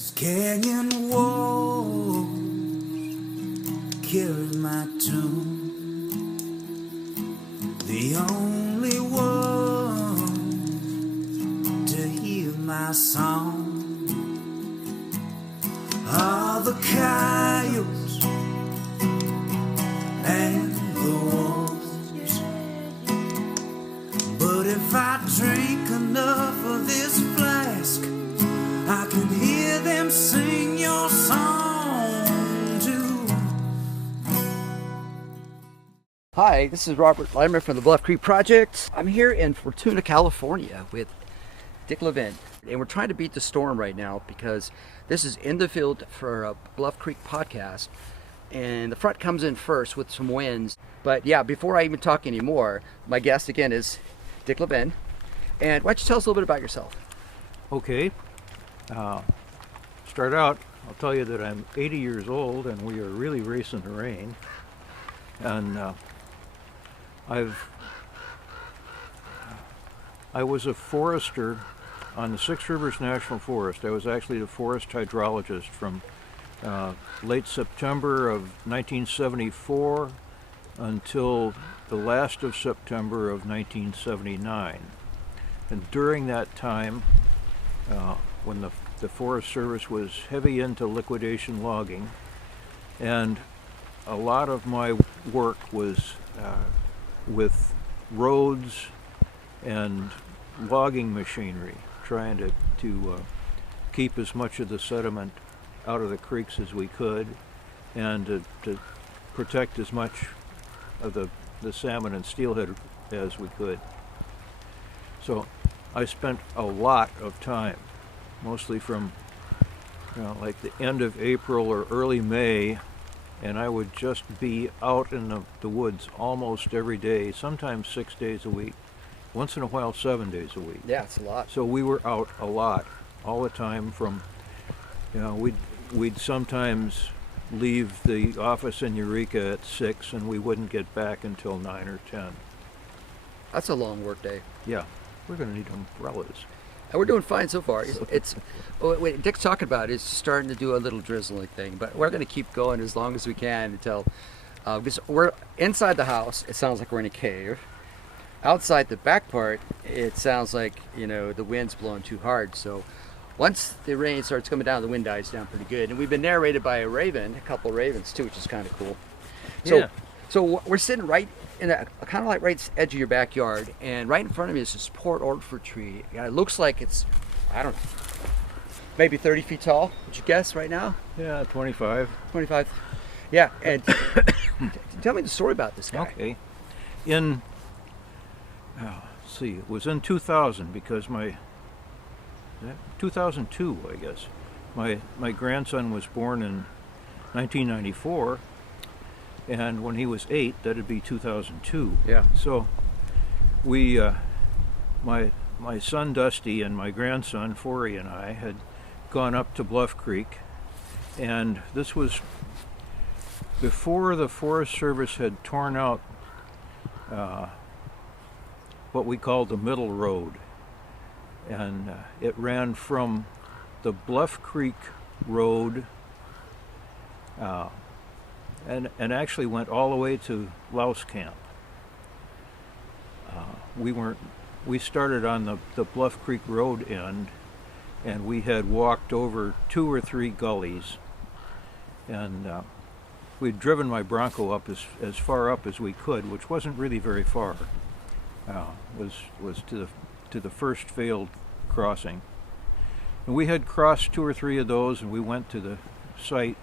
These canyon walls carry my tune. The only one to hear my song are the coyotes and the wolves. But if I drink enough of this flask, I can hear them sing your song too. Hi, this is Robert Leiterman from the Bluff Creek Project. I'm here in Fortuna, California with Dick Laven, and we're trying to beat the storm right now because this is in the field for a Bluff Creek podcast, and the front comes in first with some winds. But yeah, before I even talk anymore, my guest again is Dick Laven. And why don't you tell us a little bit about yourself? Okay. Start out, I'll tell you that I'm 80 years old and we are really racing the rain. And I was a forester on the Six Rivers National Forest. I was actually the forest hydrologist from late September of 1974 until the last of September of 1979. And during that time, when the Forest Service was heavy into liquidation logging, and a lot of my work was with roads and logging machinery, trying to keep as much of the sediment out of the creeks as we could, and to protect as much of the salmon and steelhead as we could. So I spent a lot of time, mostly from like the end of April or early May, and I would just be out in the woods almost every day, sometimes 6 days a week, once in a while 7 days a week. Yeah, it's a lot. So we were out a lot, all the time. From, we'd sometimes leave the office in Eureka at 6 and we wouldn't get back until 9 or 10. That's a long work day. Yeah, we're going to need umbrellas. And we're doing fine so far. It's what Dick's talking about is starting to do a little drizzling thing, but we're going to keep going as long as we can until, because we're inside the house, it sounds like we're in a cave. Outside the back part, it sounds like, the wind's blowing too hard. So once the rain starts coming down, the wind dies down pretty good. And we've been narrated by a couple of ravens too, which is kind of cool. So, Yeah. So we're sitting right in a kind of like right edge of your backyard, and right in front of me is this Port Orford tree. Yeah, it looks like it's, I don't know, maybe 30 feet tall. Would you guess right now? Yeah, 25. 25. Yeah, and tell me the story about this guy. Okay. Let's see, it was in 2000 because 2002, I guess. My grandson was born in 1994. And when he was 8, that'd be 2002. Yeah. So we, my son Dusty and my grandson Forey and I had gone up to Bluff Creek, and this was before the Forest Service had torn out what we called the Middle Road, and it ran from the Bluff Creek Road. And actually went all the way to Louse Camp. We started on the Bluff Creek Road end, and we had walked over 2 or 3 gullies, and we'd driven my Bronco up as far up as we could, which wasn't really very far. Was to the first failed crossing, and we had crossed 2 or 3 of those, and we went to the site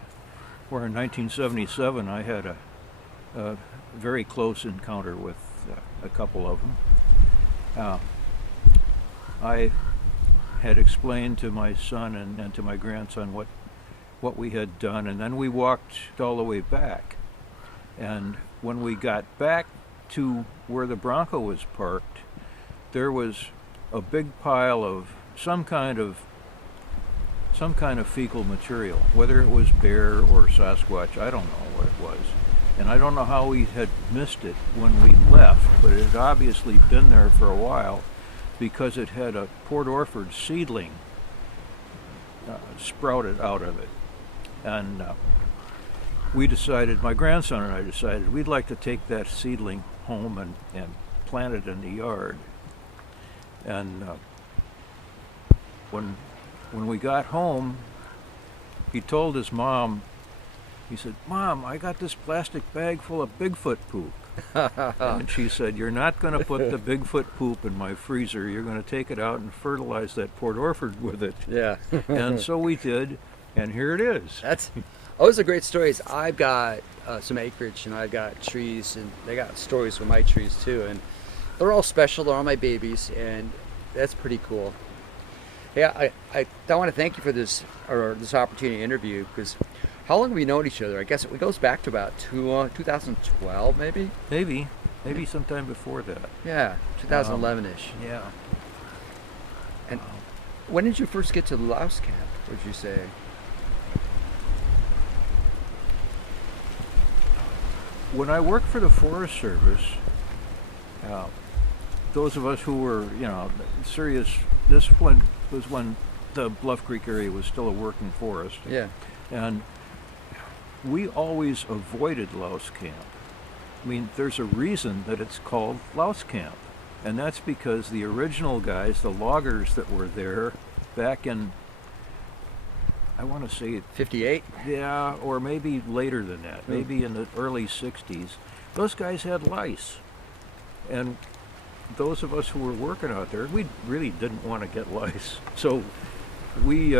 where in 1977 I had a very close encounter with a couple of them. I had explained to my son and to my grandson what we had done, and then we walked all the way back. And when we got back to where the Bronco was parked, there was a big pile of some kind of fecal material, whether it was bear or Sasquatch. I don't know what it was. And I don't know how we had missed it when we left, but it had obviously been there for a while because it had a Port Orford seedling sprouted out of it. And we decided, my grandson and I decided, we'd like to take that seedling home and plant it in the yard. And when we got home, he told his mom, he said, "Mom, I got this plastic bag full of Bigfoot poop." And she said, "You're not going to put the Bigfoot poop in my freezer. You're going to take it out and fertilize that Port Orford with it." Yeah. And so we did, and here it is. Those are great stories. I've got some acreage, and I've got trees, and they got stories with my trees too, and they're all special. They're all my babies, and that's pretty cool. Yeah, I want to thank you for this opportunity to interview, because how long have we known each other? I guess it goes back to about 2012, maybe? Maybe sometime before that. Yeah, 2011-ish. Yeah. And when did you first get to the louse camp, would you say? When I worked for the Forest Service, those of us who were, serious, this one was when the Bluff Creek area was still a working forest. Yeah. And we always avoided louse camp. I mean, there's a reason that it's called louse camp. And that's because the original guys, the loggers that were there back in, I want to say 58? Yeah, or maybe later than that, maybe in the early 60s, those guys had lice. And those of us who were working out there, we really didn't want to get lice. So we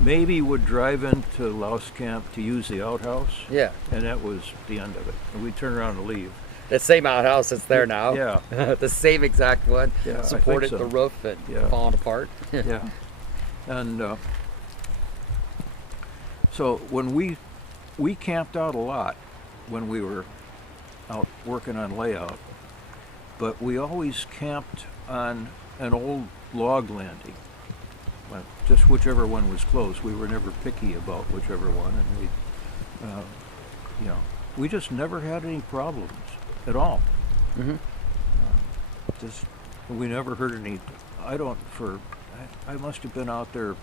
maybe would drive into louse camp to use the outhouse. Yeah. And that was the end of it. And we'd turn around and leave. The same outhouse that's there now. Yeah. The same exact one. Yeah, supported the roof and falling apart. Yeah. And so when we camped out a lot when we were out working on layout, but we always camped on an old log landing. Well, just whichever one was close. We were never picky about whichever one, and we just never had any problems at all. Mm-hmm. We never heard any. I must have been out there,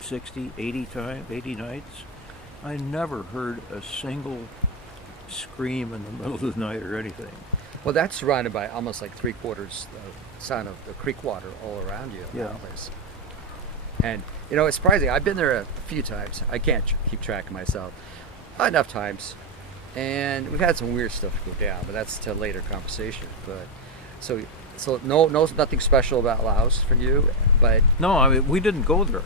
60, 80 nights. I never heard a single scream in the middle of the night or anything. Well, that's surrounded by almost like 3/4 the sound of the creek water all around you. Yeah. That place. And it's surprising. I've been there a few times. I can't keep track of myself. Enough times, and we've had some weird stuff go down, but that's to a later conversation. But so nothing special about louse for you, but no, I mean we didn't go there.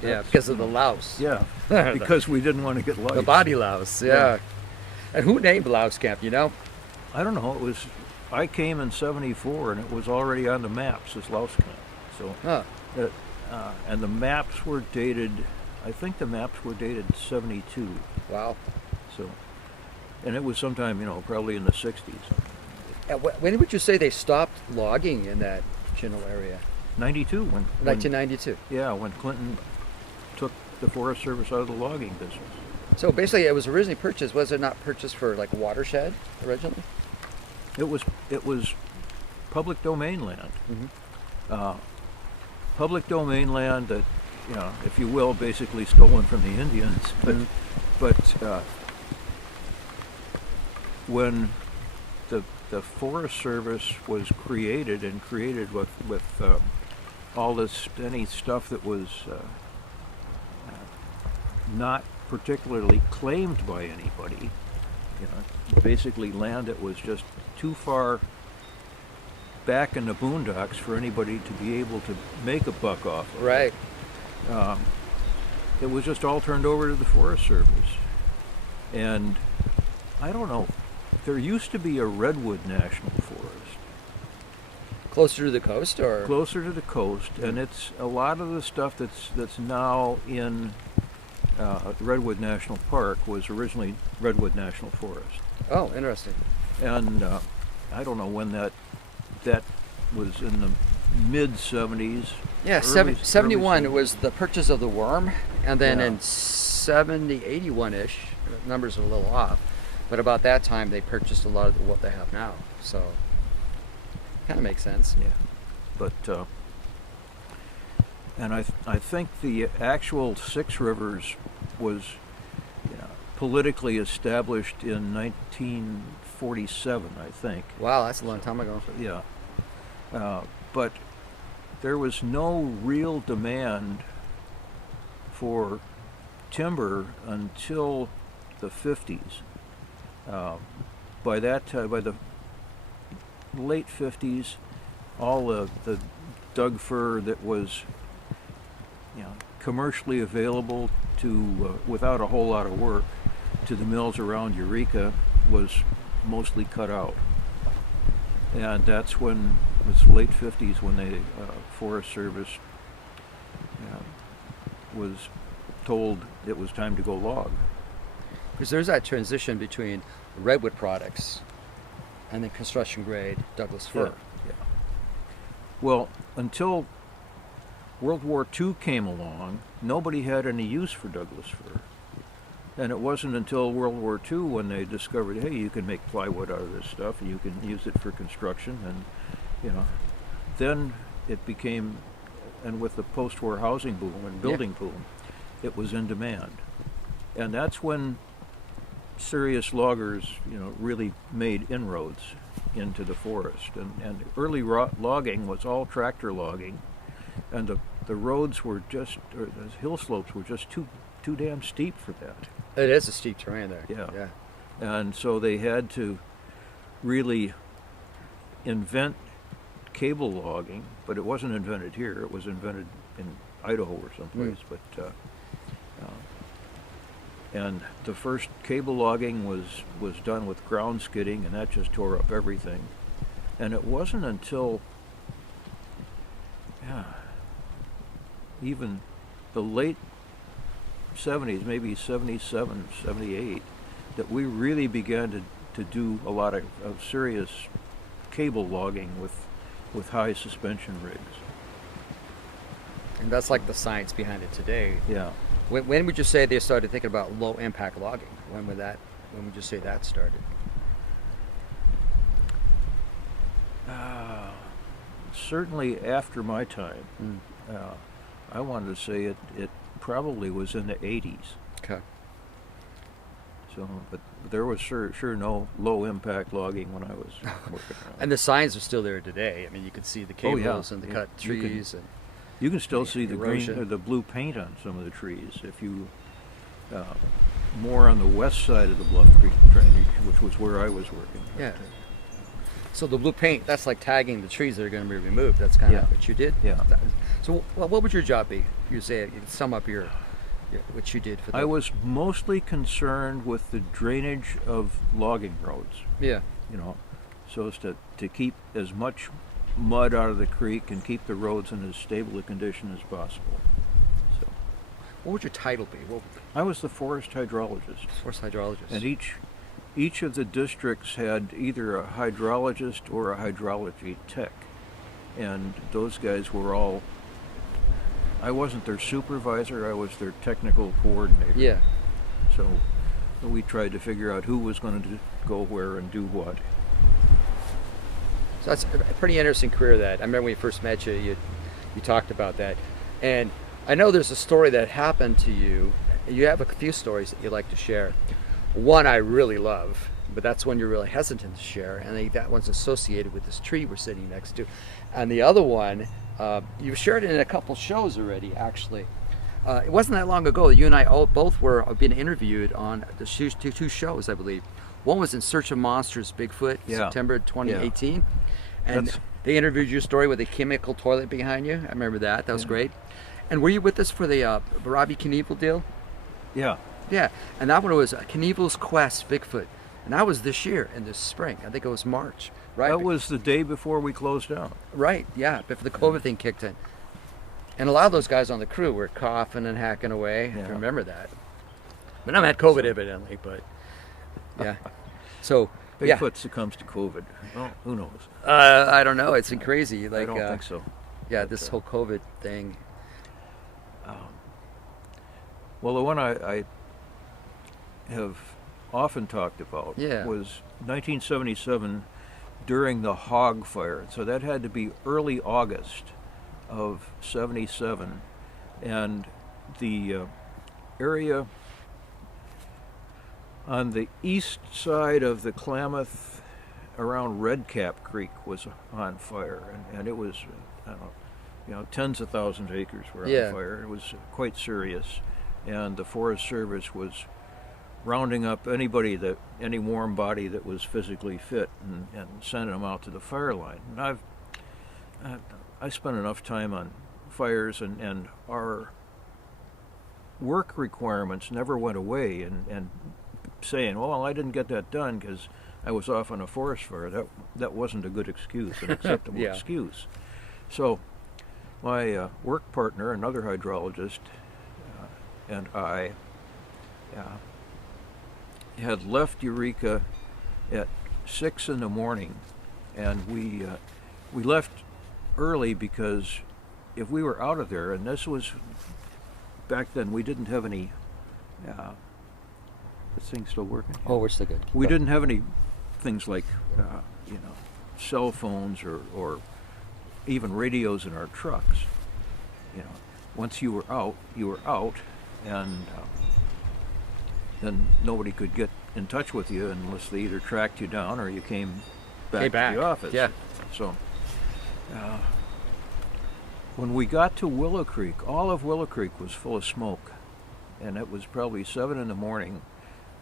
Because of the louse. Yeah, because we didn't want to get lice. The body louse. Yeah. And who named louse camp? I don't know. I came in '74, and it was already on the maps as louse camp. So, and the maps were dated. I think the maps were dated '72. Wow. So, and it was sometime, probably in the '60s. When would you say they stopped logging in that general area? 92. 1992. Yeah, when Clinton took the Forest Service out of the logging business. So basically, it was originally purchased. Was it not purchased for like watershed originally? It was public domain land. Mm-hmm. Public domain land that, if you will, basically stolen from the Indians. But when the Forest Service was created with all this any stuff that was not particularly claimed by anybody, basically land that was just too far back in the boondocks for anybody to be able to make a buck off of. Right. It was just all turned over to the Forest Service. And I don't know, there used to be a redwood national forest. Closer to the coast, or? Closer to the coast, and it's a lot of the stuff that's now in Redwood National Park was originally Redwood National Forest. Oh, interesting. And I don't know when that was in the mid 70s. Yeah, 71 it was the purchase of the worm, and then in 70, 81-ish, numbers are a little off, but about that time they purchased a lot of what they have now. So kind of makes sense. Yeah, but And I think the actual Six Rivers was politically established in 1947, I think. Wow, that's a long time ago. Yeah. But there was no real demand for timber until the 50s. By that time, by the late 50s, all the Doug fir that was commercially available to without a whole lot of work to the mills around Eureka was mostly cut out. And that's when it was late 50s when the Forest Service was told it was time to go log. Because there's that transition between redwood products and then construction grade Douglas fir. Yeah. Well, until World War II came along, nobody had any use for Douglas fir. And it wasn't until World War II when they discovered, hey, you can make plywood out of this stuff and you can use it for construction. And, then it became, and with the post-war housing boom and building boom, it was in demand. And that's when serious loggers, really made inroads into the forest. And early logging was all tractor logging. And the roads were just, or the hill slopes were just too damn steep for that. It is a steep terrain there. Yeah. And so they had to really invent cable logging, but it wasn't invented here. It was invented in Idaho or someplace. But and the first cable logging was done with ground skidding, and that just tore up everything. And it wasn't until even the late 70s, maybe 77, 78, that we really began to do a lot of serious cable logging with high suspension rigs. And that's like the science behind it today. Yeah. When would you say they started thinking about low impact logging? When would you say that started? Certainly after my time. I wanted to say it probably was in the 80s. Okay. So, but there was sure no low impact logging when I was working around. And the signs are still there today. I mean, you could see the cables and the cut trees. You can still see the erosion. green or the blue paint on some of the trees. If you more on the west side of the Bluff Creek drainage, which was where I was working. Yeah. So the blue paint, that's like tagging the trees that are going to be removed. That's kind of what you did. Yeah. So what would your job be? If you say sum up your what you did for. I was mostly concerned with the drainage of logging roads. Yeah. So as to keep as much mud out of the creek and keep the roads in as stable a condition as possible. So, what would your title be? I was the forest hydrologist. Forest hydrologist. And each of the districts had either a hydrologist or a hydrology tech. And those guys were all, I wasn't their supervisor, I was their technical coordinator. Yeah. So we tried to figure out who was going to go where and do what. So that's a pretty interesting career that. I remember when we first met you, you talked about that. And I know there's a story that happened to you. You have a few stories that you like to share. One I really love, but that's one you're really hesitant to share. And I think that one's associated with this tree we're sitting next to. And the other one, you've shared it in a couple shows already, actually. It wasn't that long ago. You and I both were being interviewed on the two shows, I believe. One was In Search of Monsters, Bigfoot, September 2018. Yeah. And they interviewed your story with a chemical toilet behind you. I remember that. That was great. And were you with us for the Robbie Knievel deal? Yeah. Yeah. And that one was Knievel's Quest, Bigfoot. And that was this year, in the spring. I think it was March. Right? That was the day before we closed down. Right, yeah. Before the COVID thing kicked in. And a lot of those guys on the crew were coughing and hacking away. I remember that. But I had COVID evidently, but yeah. So Bigfoot succumbs to COVID. Well, who knows? I don't know. It's crazy. Like, I don't think so. Yeah, this whole COVID thing. Well, the one I have often talked about was 1977 during the hog fire. So that had to be early August of 77, and the area on the east side of the Klamath around Red Cap Creek was on fire, and it was, I don't know, tens of thousands of acres were on fire. It was quite serious, and the Forest Service was rounding up any warm body that was physically fit and sending them out to the fire line. And I spent enough time on fires, and our work requirements never went away, and saying, well, I didn't get that done because I was off on a forest fire, that wasn't a good excuse, an acceptable excuse. So my work partner, another hydrologist, and I had left Eureka at 6 in the morning, and we left early because if we were out of there, and this was back then, we didn't have any. This thing's still working? Oh, we're still good. We didn't have any things like cell phones or even radios in our trucks. Once you were out, and then nobody could get in touch with you unless they either tracked you down or you came back to the office. Yeah. So when we got to Willow Creek, all of Willow Creek was full of smoke, and it was probably 7 in the morning.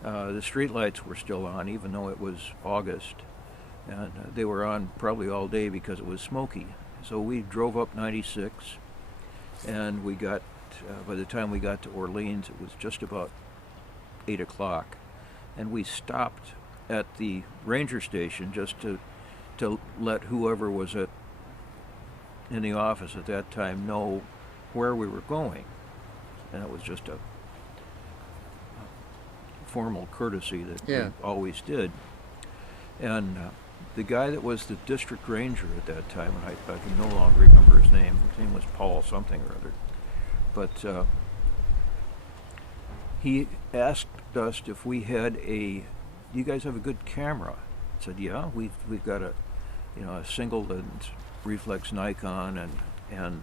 The street lights were still on, even though it was August, and they were on probably all day because it was smoky. So we drove up 96, and we got, by the time we got to Orleans, it was just about 8 o'clock, and we stopped at the ranger station just to let whoever was in the office at that time know where we were going, and it was just a formal courtesy that we always did. And the guy that was the district ranger at that time, and I can no longer remember his name was Paul something or other, but he asked us if we had do you guys have a good camera? I said, yeah, we've got a single lens reflex Nikon, and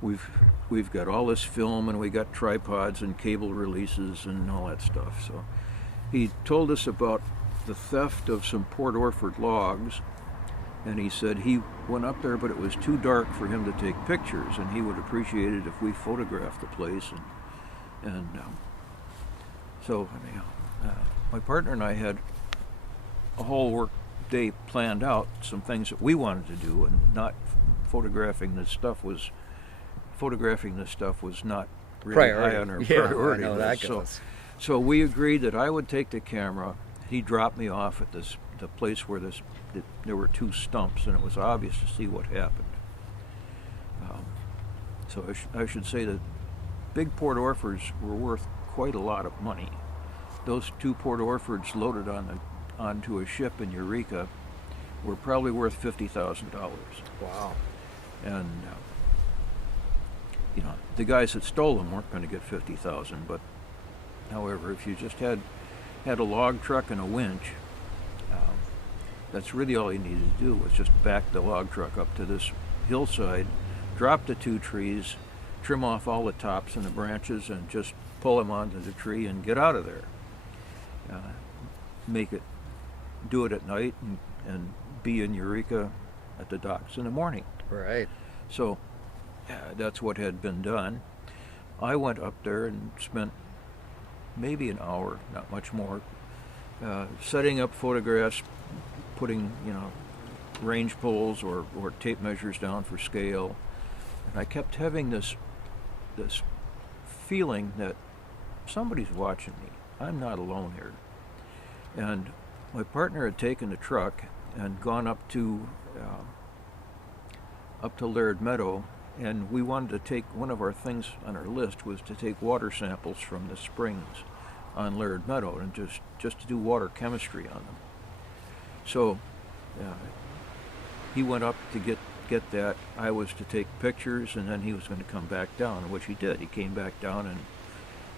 we've got all this film, and we got tripods and cable releases and all that stuff. So he told us about the theft of some Port Orford logs, and he said he went up there, but it was too dark for him to take pictures, and he would appreciate it if we photographed the place. So my partner and I had a whole work day planned out, some things that we wanted to do, and not photographing this stuff was not really high on our priority list. So we agreed that I would take the camera. He dropped me off at the place where there were 2 stumps, and it was obvious to see what happened. So I should say that big Port Orfords were worth quite a lot of money. Those 2 Port Orfords loaded onto a ship in Eureka were probably worth $50,000. Wow. And the guys that stole them weren't going to get $50,000, but however, if you just had a log truck and a winch, that's really all you needed to do, was just back the log truck up to this hillside, drop the 2 trees, trim off all the tops and the branches, and just pull them onto the tree and get out of there. Do it at night, and be in Eureka at the docks in the morning. Right. So that's what had been done. I went up there and spent maybe an hour, not much more, setting up photographs, putting range poles or tape measures down for scale, and I kept having this feeling that somebody's watching me. I'm not alone here. And my partner had taken the truck and gone up to Laird Meadow, and we wanted to take, one of our things on our list was to take water samples from the springs on Laird Meadow, and just to do water chemistry on them. So he went up to get that. I was to take pictures, and then he was going to come back down, which he did. He came back down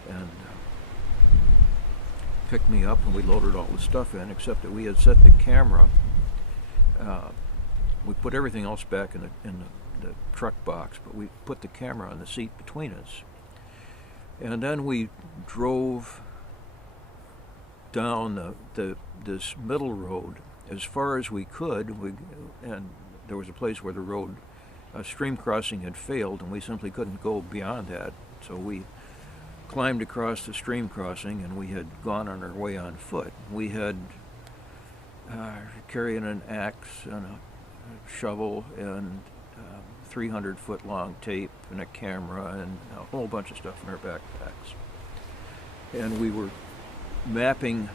and picked me up, and we loaded all the stuff in, except that we had set the camera we put everything else back in the truck box, but we put the camera on the seat between us. And then we drove down this middle road as far as we could, and there was a place where the road, a stream crossing had failed, and we simply couldn't go beyond that. So we climbed across the stream crossing, and we had gone on our way on foot. We had carrying an axe and a shovel and 300-foot long tape and a camera and a whole bunch of stuff in our backpacks. And we were mapping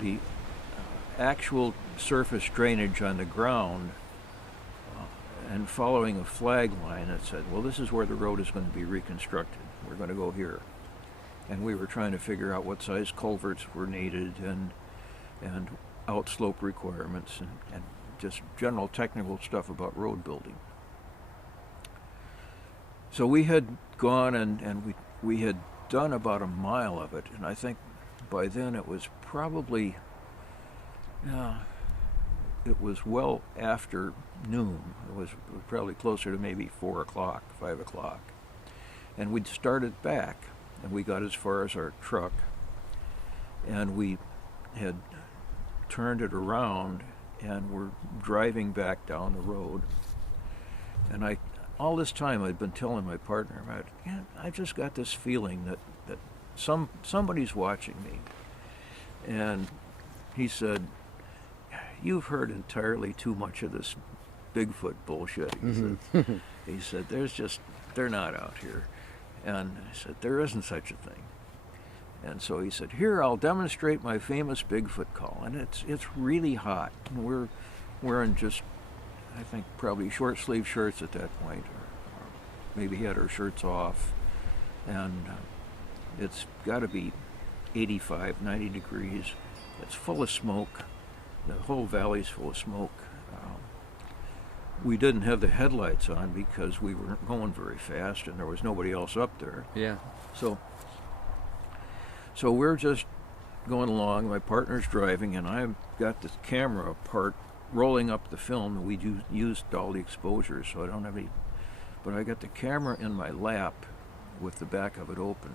the actual surface drainage on the ground and following a flag line that said, well, this is where the road is going to be reconstructed. We're going to go here. And we were trying to figure out what size culverts were needed and outslope requirements and just general technical stuff about road building. So we had gone and we had done about a mile of it, and I think by then it was probably it was well after noon. It was probably closer to maybe 4 o'clock, 5 o'clock. And we'd started back, and we got as far as our truck, and we had turned it around and were driving back down the road. And all this time I'd been telling my partner, I just got this feeling that somebody's watching me. And he said, you've heard entirely too much of this Bigfoot bullshit. He said, they're not out here. And I said, there isn't such a thing. And so he said, here, I'll demonstrate my famous Bigfoot call. And it's really hot. And we're wearing just, I think, probably short sleeve shirts at that point, or maybe had our shirts off. And it's got to be 85, 90 degrees. It's full of smoke. The whole valley's full of smoke. We didn't have the headlights on because we weren't going very fast and there was nobody else up there. Yeah. So we're just going along. My partner's driving, and I've got this camera part rolling up the film, and we used all the exposures, so I don't have any. But I got the camera in my lap with the back of it open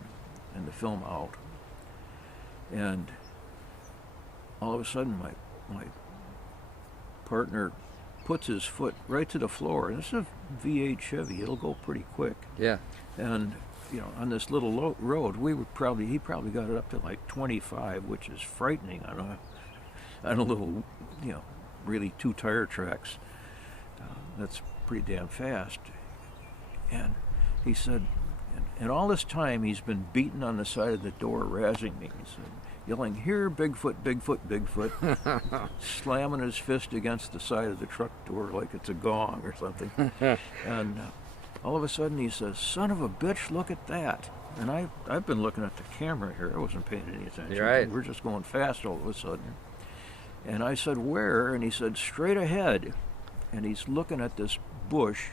and the film out. And all of a sudden, my partner puts his foot right to the floor. And this is a V8 Chevy. It'll go pretty quick. Yeah. And on this little road, he probably got it up to like 25, which is frightening on a little, really 2 tire tracks. That's pretty damn fast. And he said, and all this time he's been beating on the side of the door, razzing me. He said, yelling, here, Bigfoot, Bigfoot, Bigfoot, slamming his fist against the side of the truck door like it's a gong or something. And all of a sudden he says, son of a bitch, look at that. And I've been looking at the camera here. I wasn't paying any attention. You're right. We're just going fast all of a sudden. And I said, where? And he said, straight ahead. And he's looking at this bush,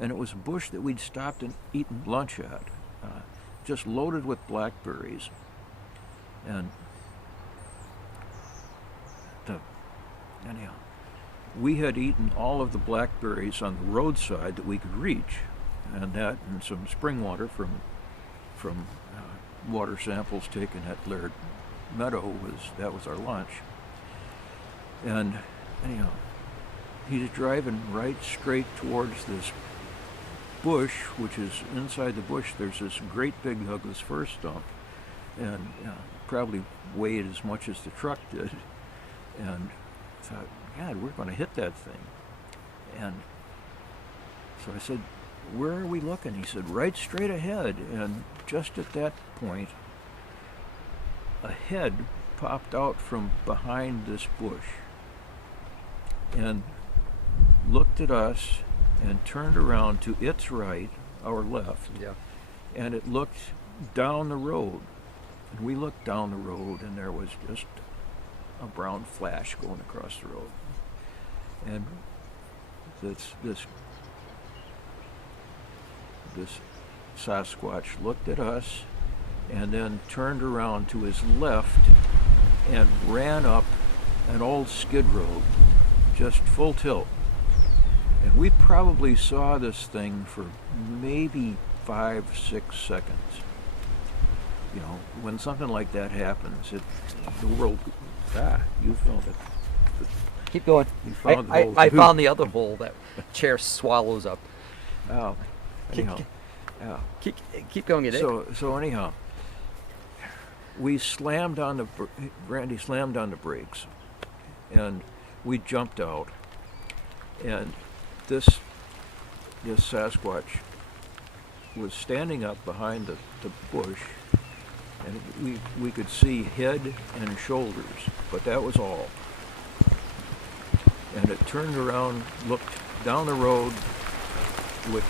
and it was a bush that we'd stopped and eaten lunch at, just loaded with blackberries. And anyhow, we had eaten all of the blackberries on the roadside that we could reach, and some spring water from water samples taken at Laird Meadow was our lunch. And anyhow, he's driving right straight towards this bush, which is inside the bush. There's this great big Douglas fir stump, and probably weighed as much as the truck did. And I thought, God, we're going to hit that thing. And so I said, where are we looking? He said, right straight ahead. And just at that point, a head popped out from behind this bush and looked at us and turned around to its right, our left. Yeah. And it looked down the road. And we looked down the road, and there was just a brown flash going across the road. And this Sasquatch looked at us and then turned around to his left and ran up an old skid road just full tilt. And we probably saw this thing for maybe 5-6 seconds. You know, when something like that happens, the world, you found it. Keep going. You found the hole. I found the other hole that chair swallows up. Oh, anyhow. Keep going, Dick. So anyhow, we Randy slammed on the brakes, and we jumped out, and this Sasquatch was standing up behind the bush, and we could see head and shoulders, but that was all. And it turned around, looked down the road, which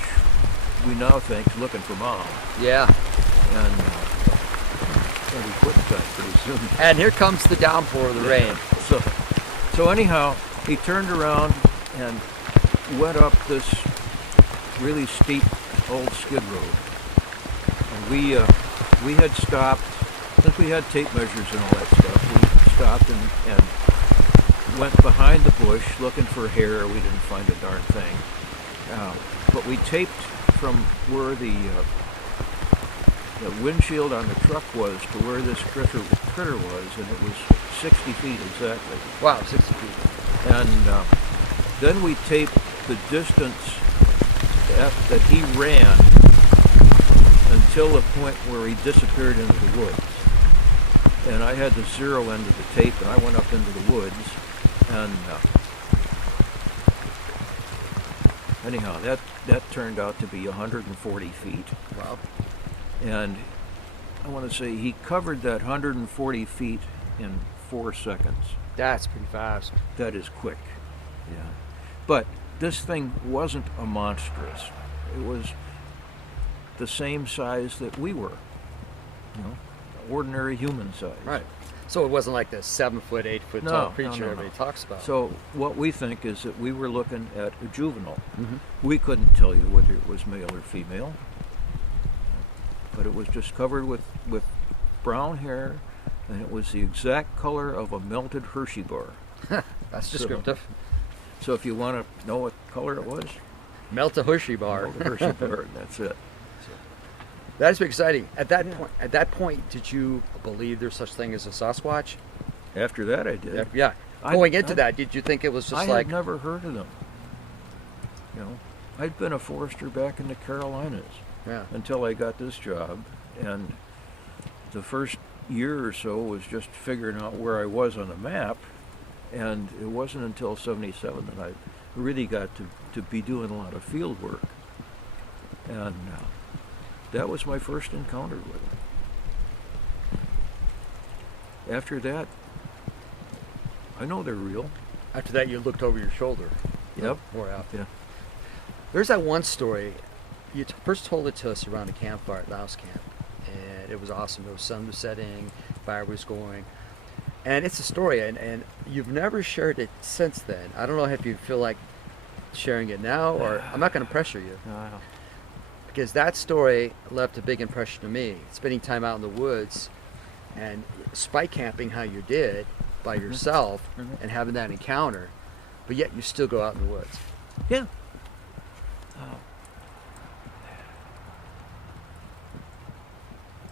we now think is looking for Mom. Yeah. And we quit time pretty soon. And here comes the downpour of the rain. So anyhow, he turned around and went up this really steep old skid road. And we had stopped, since we had tape measures and all that stuff, we stopped and went behind the bush looking for hair. We didn't find a darn thing. But we taped from where the windshield on the truck was to where this critter was, and it was 60 feet exactly. Wow, 60 feet. And then we taped the distance that he ran until the point where he disappeared into the woods. And I had the zero end of the tape, and I went up into the woods. And anyhow, that turned out to be 140 feet. Wow. And I want to say he covered that 140 feet in 4 seconds. That's pretty fast. That is quick. Yeah. But this thing wasn't a monstrous. It was the same size that we were. You know, ordinary human size. Right. So it wasn't like the 7 foot, 8 foot tall creature everybody talks about. So what we think is that we were looking at a juvenile. Mm-hmm. We couldn't tell you whether it was male or female, but it was just covered with brown hair, and it was the exact color of a melted Hershey bar. That's descriptive. So if you want to know what color it was, melt a Hershey bar. Melt a Hershey bar, and that's it. That's exciting. At that point, did you believe there's such thing as a Sasquatch? After that, I did. Yeah. Going into that, did you think it was just I like? had never heard of them. You know, I'd been a forester back in the Carolinas until I got this job, and the first year or so was just figuring out where I was on the map, and it wasn't until '77 that I really got to be doing a lot of field work, and that was my first encounter with them. After that, I know they're real. After that, you looked over your shoulder. Yep. More out. Yeah. There's that one story. You first told it to us around a campfire at Louse Camp, and it was awesome. There was sun was setting, fire was going, and it's a story, and you've never shared it since then. I don't know if you feel like sharing it now, or I'm not going to pressure you. No. Because that story left a big impression to me. Spending time out in the woods and spike camping how you did by yourself and having that encounter, but yet you still go out in the woods. Yeah.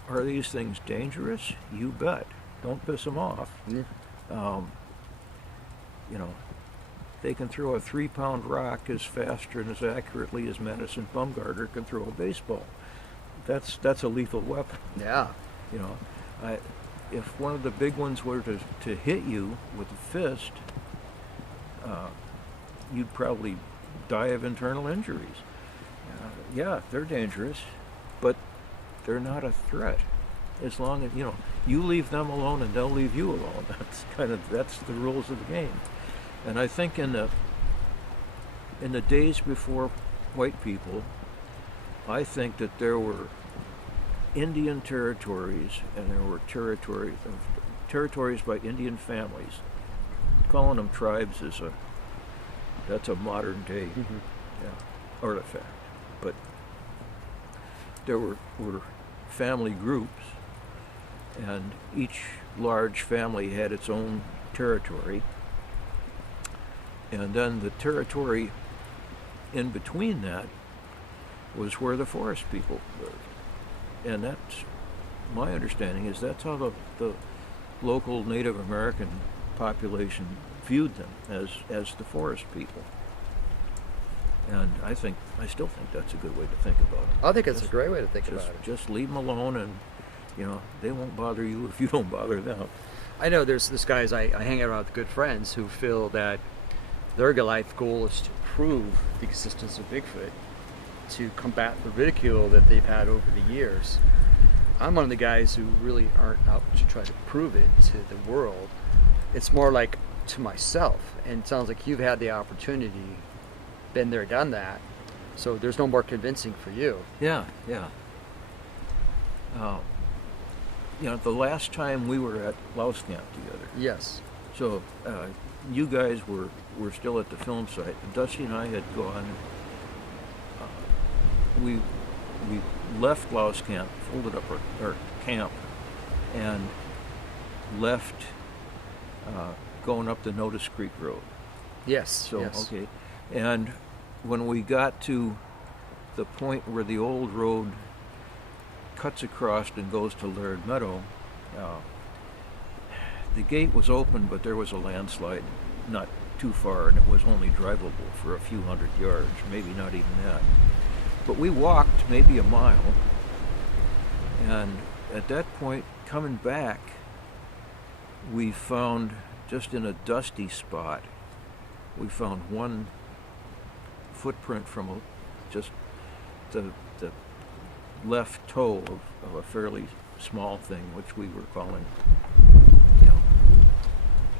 Are these things dangerous? You bet. Don't piss them off. Yeah. You know, they can throw a 3-pound rock as faster and as accurately as Madison Bumgarner can throw a baseball. That's a lethal weapon. Yeah. You know, if one of the big ones were to hit you with a fist, you'd probably die of internal injuries. Yeah, they're dangerous, but they're not a threat. As long as you leave them alone and they'll leave you alone. That's the rules of the game. And I think in the days before white people, I think that there were Indian territories, and there were territories by Indian families. Calling them tribes that's a modern day artifact. But there were family groups, and each large family had its own territory. And then the territory in between that was where the forest people lived. And that's, my understanding is that's how the local Native American population viewed them, as the forest people. And I still think that's a good way to think about it. I think it's a great way to think about it. Just leave them alone, and they won't bother you if you don't bother them. I know there's guys I hang out with good friends who feel that their life goal is to prove the existence of Bigfoot, to combat the ridicule that they've had over the years. I'm one of the guys who really aren't out to try to prove it to the world. It's more like to myself, and it sounds like you've had the opportunity, been there, done that, so there's no more convincing for you. Yeah. The last time we were at Louse Camp together. Yes. So you guys were still at the film site. Dusty and I had gone. We left Louse Camp, folded up our camp, and left going up the Notice Creek Road. Yes. So yes. Okay, and when we got to the point where the old road cuts across and goes to Laird Meadow, the gate was open, but there was a landslide not too far, and it was only drivable for a few hundred yards, maybe not even that. But we walked maybe a mile, and at that point, coming back, we found, just in a dusty spot, we found one footprint from just the left toe of a fairly small thing, which we were calling,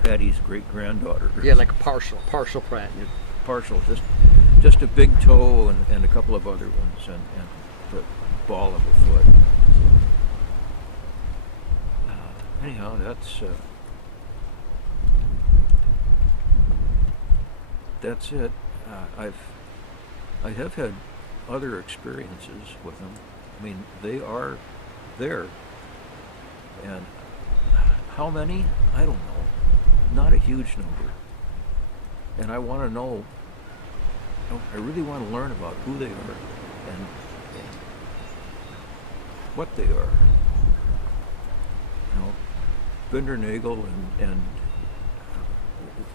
Patty's great-granddaughter. Yeah, like a partial print. Partial, just a big toe and a couple of other ones, and the ball of a foot. Anyhow, that's it. I have had other experiences with them. I mean, they are there, and how many? I don't know. Not a huge number. And I want to know. I really want to learn about who they are and what they are. Bindernagel and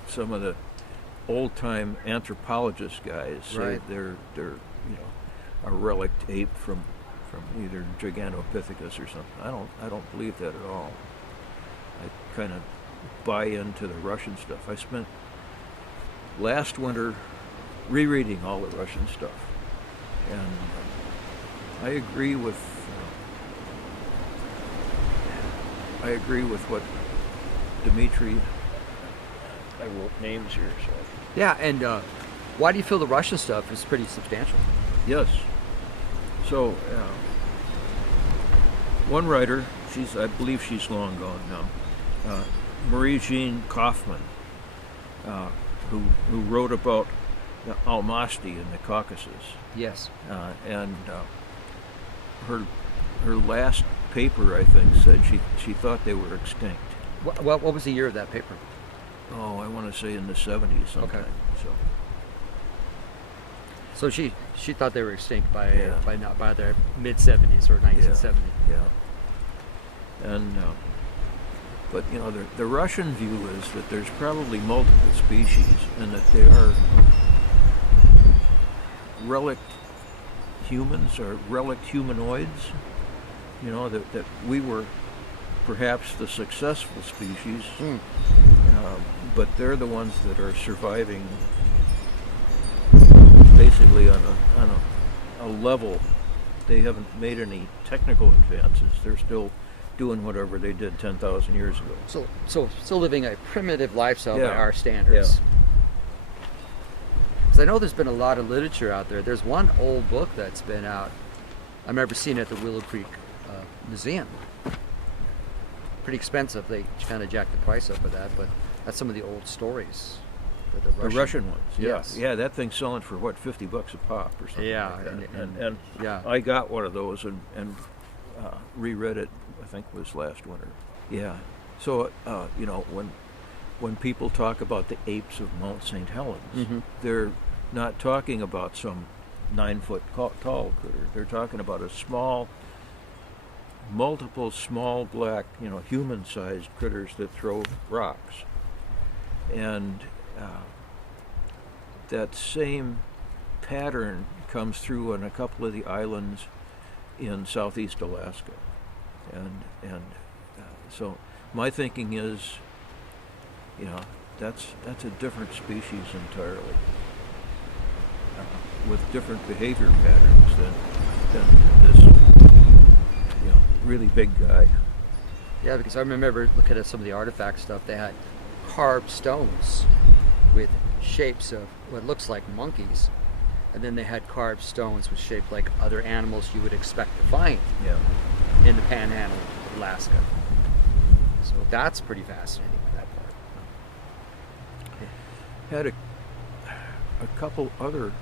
some of the old-time anthropologist guys say right. they're a relict ape from either Gigantopithecus or something. I don't believe that at all. I kind of buy into the Russian stuff. I spent last winter rereading all the Russian stuff, and I agree with what Dmitri. I wrote names here, so. Yeah, and why do you feel the Russian stuff is pretty substantial? Yes. So, one writer, I believe she's long gone now, Marie-Jean Kaufman, who wrote about the Almasty in the Caucasus. Yes. And her last paper, I think, said she thought they were extinct. What was the year of that paper? Oh, I want to say in the 70s sometime. Okay. So she thought they were extinct by Yeah. by the mid 70s or 1970. Yeah. And but the Russian view is that there's probably multiple species and that they are relict humans or relict humanoids. That we were perhaps the successful species, but they're the ones that are surviving basically on a level. They haven't made any technical advances. They're still doing whatever they did 10,000 years ago. So still living a primitive lifestyle by Yeah. our standards. Because I know there's been a lot of literature out there. There's one old book that's been out. I remember seeing it at the Willow Creek Museum. Pretty expensive. They kind of jacked the price up with that, but that's some of the old stories. The Russian ones, Yes. Yeah, that thing's selling for what, $50 a pop or something. Yeah, like that. and yeah. I got one of those and reread it. I think it was last winter. Yeah. So when when people talk about the apes of Mount St. Helens, Mm-hmm. they're not talking about some 9-foot tall critter. They're talking about a multiple small black, human-sized critters that throw rocks. And that same pattern comes through on a couple of the islands in southeast Alaska. And so my thinking is, that's a different species entirely, with different behavior patterns than this really big guy. Yeah, because I remember looking at some of the artifact stuff. They had carved stones with shapes of what looks like monkeys, and then they had carved stones with shaped like other animals you would expect to find in the panhandle of Alaska. So that's pretty fascinating, that part. Had a couple other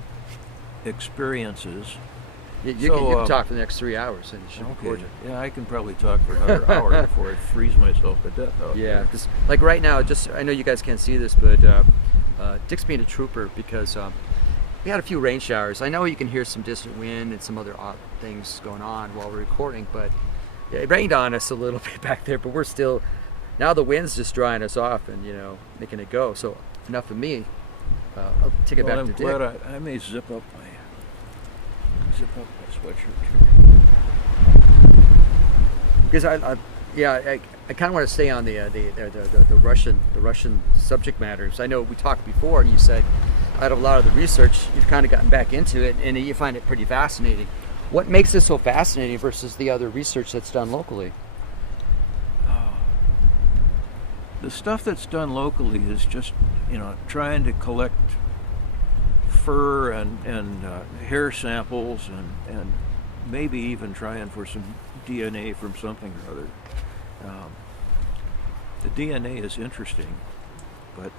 experiences. You can talk for the next 3 hours, and it should be gorgeous. Yeah, I can probably talk for another hour before I freeze myself to death out Yeah, there. because like right now, I know you guys can't see this, but Dick's being a trooper because we had a few rain showers. I know you can hear some distant wind and some other odd things going on while we're recording, but it rained on us a little bit back there, but we're still, now the wind's just drying us off and, making it go. So enough of me. I'll take it back to Dick. I'm glad I may zip up my sweatshirt. Because I kind of want to stay on the Russian subject matters. I know we talked before, and you said out of a lot of the research, you've kind of gotten back into it, and you find it pretty fascinating. What makes this so fascinating versus the other research that's done locally? The stuff that's done locally is just, trying to collect fur and hair samples and maybe even trying for some DNA from something or other. The DNA is interesting, but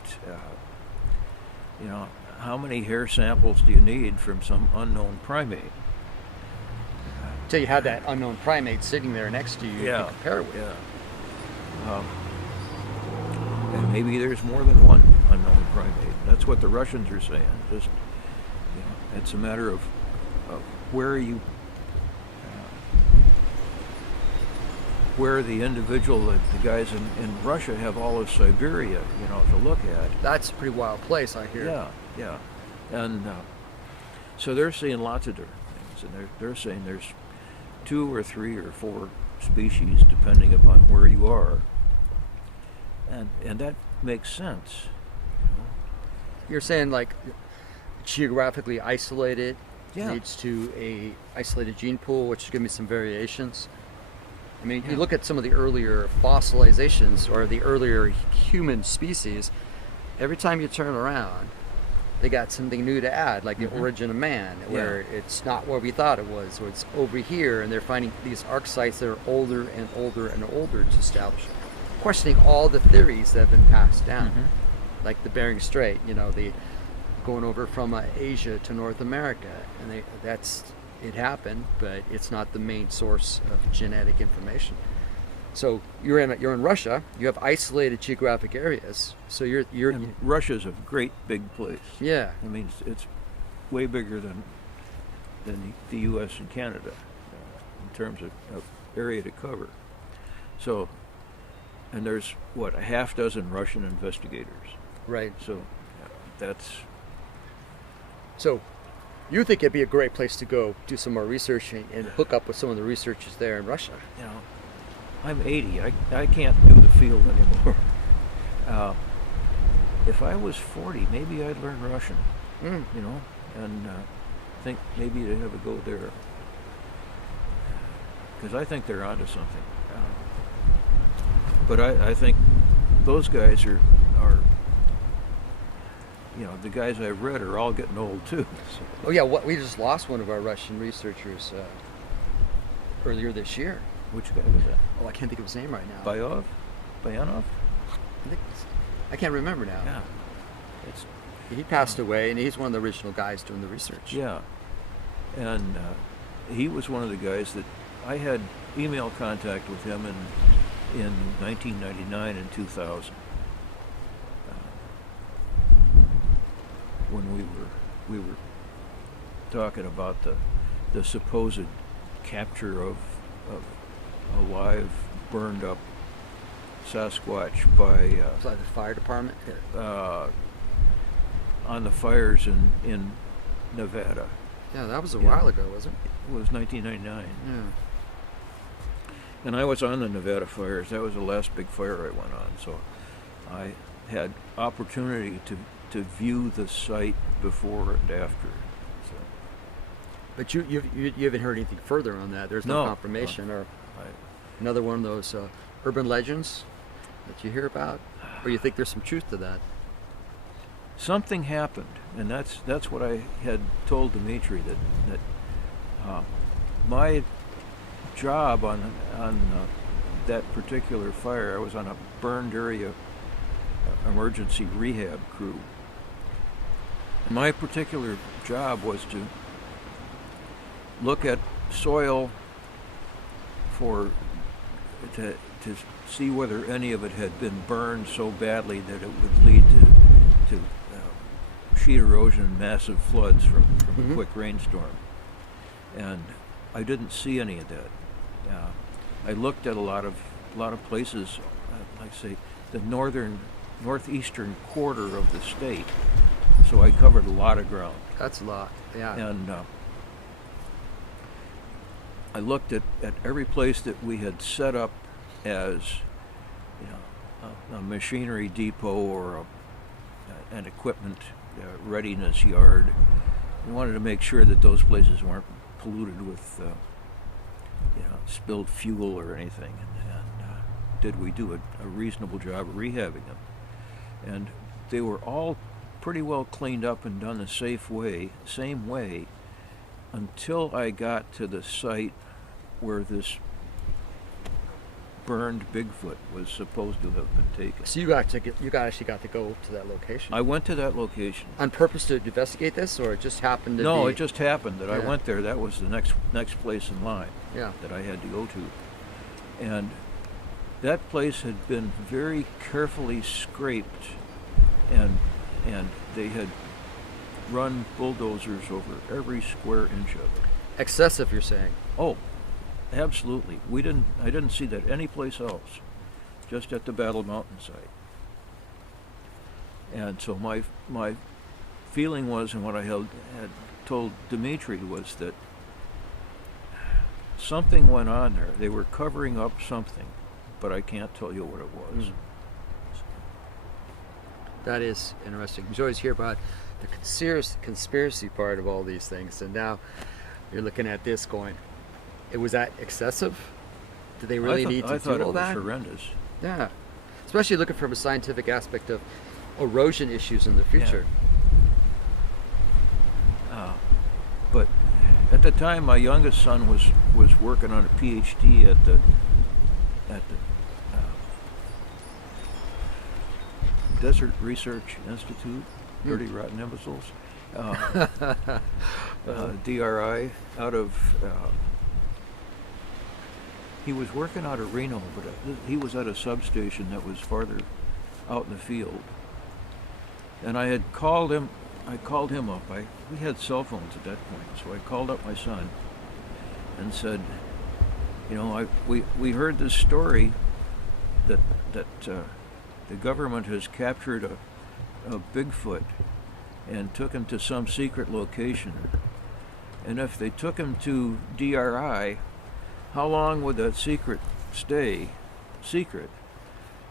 how many hair samples do you need from some unknown primate? Until you have that unknown primate sitting there next to you to compare it with. Yeah. And maybe there's more than one unknown primate. That's what the Russians are saying. Just, it's a matter of where the individual, the guys in Russia have all of Siberia, to look at. That's a pretty wild place, I hear. Yeah. And so they're seeing lots of different things, and they're saying there's 2 or 3 or 4 species depending upon where you are. And that makes sense. You're saying like geographically isolated Yeah. leads to a isolated gene pool, which give me some variations. I mean, you look at some of the earlier fossilizations or the earlier human species, every time you turn around, they got something new to add, like the origin of man, where it's not what we thought it was, or it's over here, and they're finding these arc sites that are older and older and older to establish. Questioning all the theories that have been passed down, like the Bering Strait, the going over from Asia to North America, and it happened, but it's not the main source of genetic information. So you're in Russia. You have isolated geographic areas. So And Russia's a great big place. Yeah. I mean, it's way bigger than the U.S. and Canada in terms of area to cover. So, and there's a half dozen Russian investigators. Right. So that's. So you think it'd be a great place to go do some more research and hook up with some of the researchers there in Russia? I'm 80. I can't do the field anymore. If I was 40, maybe I'd learn Russian. And think maybe to have a go there, because I think they're onto something. But I think those guys are the guys I've read are all getting old too. So. Oh yeah, we just lost one of our Russian researchers earlier this year. Which guy was that? Oh, I can't think of his name right now. Bayanov? I can't remember now. Yeah. He passed away, and he's one of the original guys doing the research. Yeah. And he was one of the guys that I had email contact with him in 1999 and 2000. when we were talking about the supposed capture of a live burned up Sasquatch by the fire department. on the fires in Nevada. Yeah, that was a while ago, wasn't It was 1999. it? And I was on the Nevada fires. That was the last big fire I went on. So I had opportunity to view the site before and after. So, But you haven't heard anything further on that. There's no confirmation or another one of those urban legends that you hear about, or you think there's some truth to that? something happened, and that's what I had told Dimitri, that my job on that particular fire, I was on a burned area emergency rehab crew. My particular job was to look at soil to see whether any of it had been burned so badly that it would lead to sheet erosion and massive floods from a quick rainstorm. And I didn't see any of that. I looked at a lot of places, like say the northeastern quarter of the state. So I covered a lot of ground. That's a lot, yeah. And I looked at every place that we had set up as a machinery depot or an equipment readiness yard. We wanted to make sure that those places weren't polluted with spilled fuel or anything. And did we do a reasonable job of rehabbing them? And they were all pretty well cleaned up and done the same way, until I got to the site where this burned Bigfoot was supposed to have been taken. So you actually got to go to that location. I went to that location on purpose to investigate this, or it just happened to be? No, it just happened that I Yeah. went there. That was the next place in line that I had to go to. And that place had been very carefully scraped, and they had run bulldozers over every square inch of it. Excessive, you're saying? Oh, absolutely. I didn't see that anyplace else, just at the Battle Mountain site. And so my feeling was, and what I had told Dimitri, was that something went on there. They were covering up something, but I can't tell you what it was. That is interesting. You always hear about the conspiracy part of all these things, and now you're looking at this going, was that excessive? Did they really need to do all that? I thought it was horrendous. Yeah, especially looking from a scientific aspect of erosion issues in the future. Yeah. But at the time, my youngest son was working on a PhD at the Desert Research Institute, Dirty Rotten Imbeciles, DRI, out of. He was working out of Reno, but he was at a substation that was farther out in the field. And I had called him. I called him up. We had cell phones at that point, so I called up my son and said, we heard this story that the government has captured a Bigfoot and took him to some secret location. And if they took him to DRI, how long would that secret stay secret?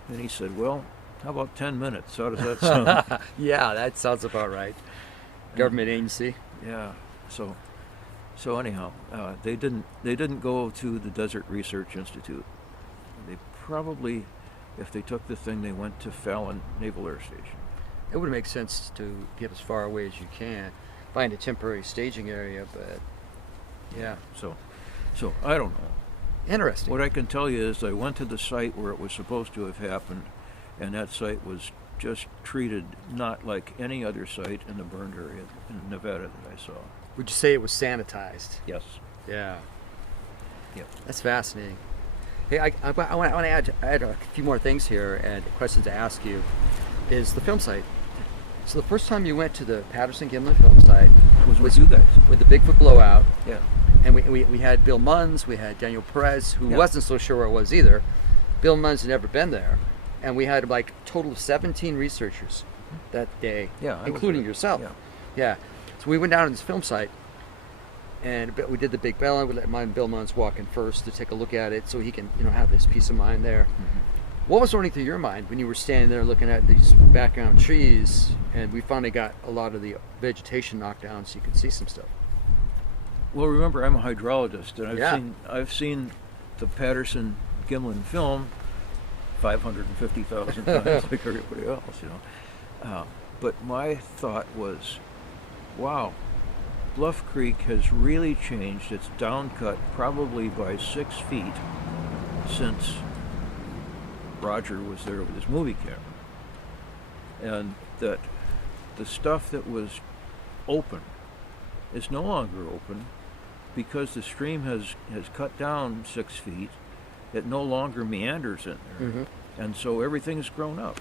And he said, well, how about 10 minutes? How does that sound? Yeah, that sounds about right. Government agency. Yeah. So anyhow, they didn't go to the Desert Research Institute. They probably, if they took the thing, they went to Fallon Naval Air Station. It would make sense to get as far away as you can, find a temporary staging area, but yeah. So I don't know. Interesting. What I can tell you is I went to the site where it was supposed to have happened, and that site was just treated not like any other site in the burned area in Nevada that I saw. Would you say it was sanitized? Yes. Yeah. Yep. That's fascinating. Hey, I want to add a few more things here and questions to ask you. Is the film site? So the first time you went to the Patterson-Gimlin film site Was with you guys. with the Bigfoot blowout, Yeah. and we had Bill Munns, we had Daniel Perez, who Yeah. wasn't so sure where it was either. Bill Munns had never been there, and we had like a total of 17 researchers that day, Yeah, I was including there. yourself. Yeah. Yeah. So we went down to this film site, and we did the big bell, and we let Bill Munns walk in first to take a look at it, so he can have this peace of mind there. Mm-hmm. What was running through your mind when you were standing there looking at these background trees, and we finally got a lot of the vegetation knocked down, so you could see some stuff? Well, remember, I'm a hydrologist, and Yeah. I've seen the Patterson-Gimlin film 550,000 times, like everybody else, But my thought was, wow, Bluff Creek has really changed. It's down cut probably by 6 feet since Roger was there with his movie camera, and that the stuff that was open is no longer open because the stream has cut down 6 feet. It no longer meanders in there, and so everything's grown up,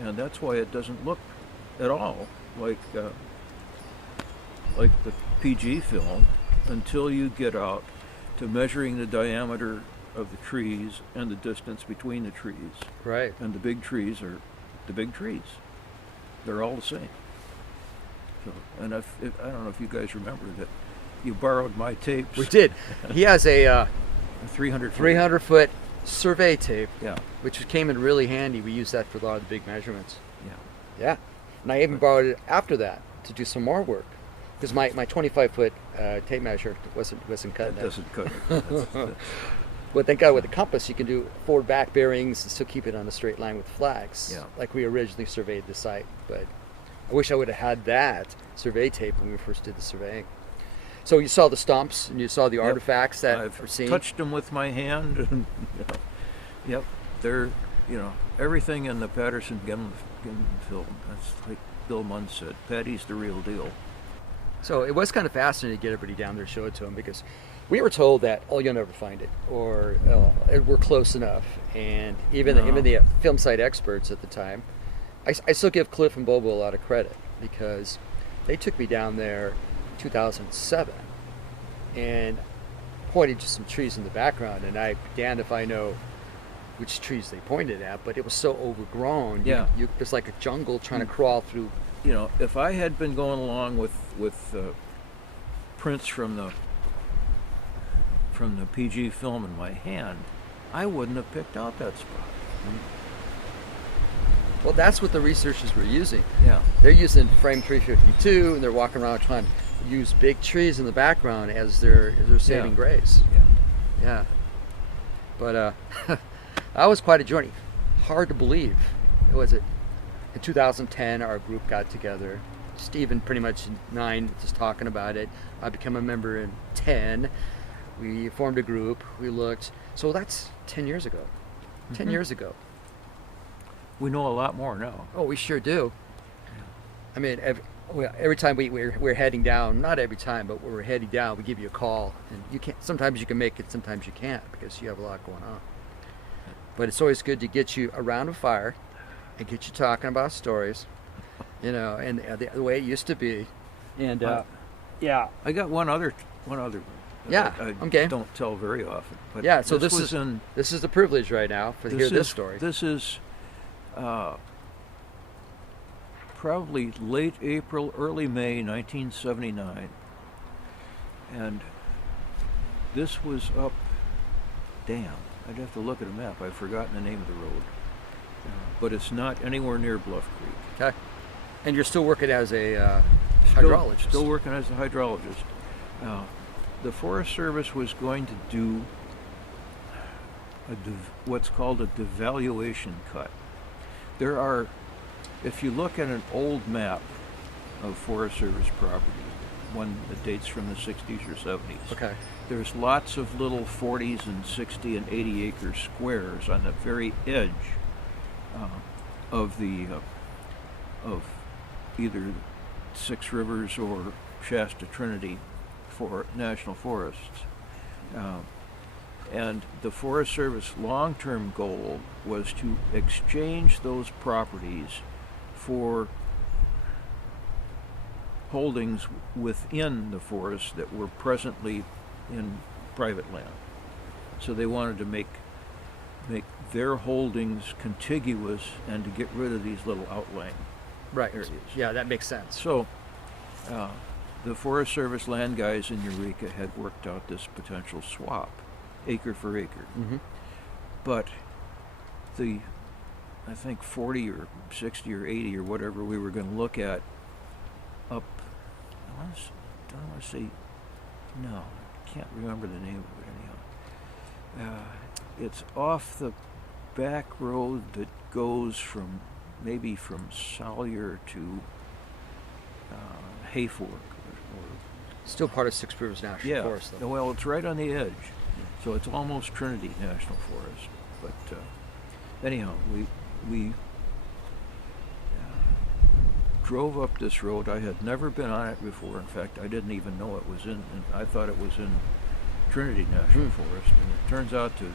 and that's why it doesn't look at all like the PG film until you get out to measuring the diameter of the trees and the distance between the trees. Right. And the big trees are the big trees. They're all the same. So, and I don't know if you guys remember that you borrowed my tapes. We did. He has a 300 foot survey tape, Yeah. which came in really handy. We used that for a lot of the big measurements. Yeah. Yeah. And I even borrowed it after that to do some more work, because my 25 foot tape measure wasn't cutting That it. doesn't cut it. But thank God with the compass you can do forward back bearings and still keep it on a straight line with flags, Yeah. like we originally surveyed the site. But I wish I would have had that survey tape when we first did the surveying. So you saw the stumps and you saw the artifacts that I've were seen. touched them with my hand, and yep, they're everything in the Patterson-Gimlin film. That's like Bill Munn said. Patty's the real deal. So it was kind of fascinating to get everybody down there and show it to them, because we were told that, oh, you'll never find it, or we're close enough. And even the film site experts at the time, I still give Cliff and Bobo a lot of credit, because they took me down there in 2007 and pointed to some trees in the background, and I'd be damned if I know which trees they pointed at, but it was so overgrown. Yeah. It's like a jungle trying to crawl through. If I had been going along with prints from the PG film in my hand, I wouldn't have picked out that spot. Well, that's what the researchers were using. Yeah. They're using frame 352, and they're walking around trying to use big trees in the background as their saving grace. Yeah. Yeah. But that was quite a journey. Hard to believe. In 2010, our group got together. Stephen pretty much in 9, just talking about it. I became a member in 10. We formed a group. We looked. So that's 10 years ago. 10 years ago. We know a lot more now. Oh, we sure do. I mean, every time we're heading down, not every time, but when we're heading down, we give you a call, and you can't. Sometimes you can make it, sometimes you can't, because you have a lot going on. But it's always good to get you around a fire and get you talking about stories, and the way it used to be. And yeah, I got one other. Yeah, I okay. don't tell very often. But yeah, so this is the privilege right now to hear this story. This is probably late April, early May 1979, and this was up. Damn, I'd have to look at a map. I've forgotten the name of the road, but it's not anywhere near Bluff Creek. Okay, and you're still working as a hydrologist. Still working as a hydrologist. The Forest Service was going to do what's called a devaluation cut. There are, if you look at an old map of Forest Service property, one that dates from the 60s or 70s, Okay. there's lots of little 40s and 60 and 80 acre squares on the very edge of either Six Rivers or Shasta Trinity for national forests. And the Forest Service long-term goal was to exchange those properties for holdings within the forest that were presently in private land. So they wanted to make their holdings contiguous and to get rid of these little outlying Right. areas. Yeah, that makes sense. So the Forest Service land guys in Eureka had worked out this potential swap, acre for acre. Mm-hmm. But I think 40 or 60 or 80 or whatever we were going to look at up, don't want to say, no, I can't remember the name of it anyhow. It's off the back road that goes maybe from Salyer to Hayfork. Still part of Six Rivers National Forest, though. Well, it's right on the edge, so it's almost Trinity National Forest. But anyhow, we drove up this road. I had never been on it before. In fact, I didn't even know it was in. I thought it was in Trinity National Forest, and it turns out to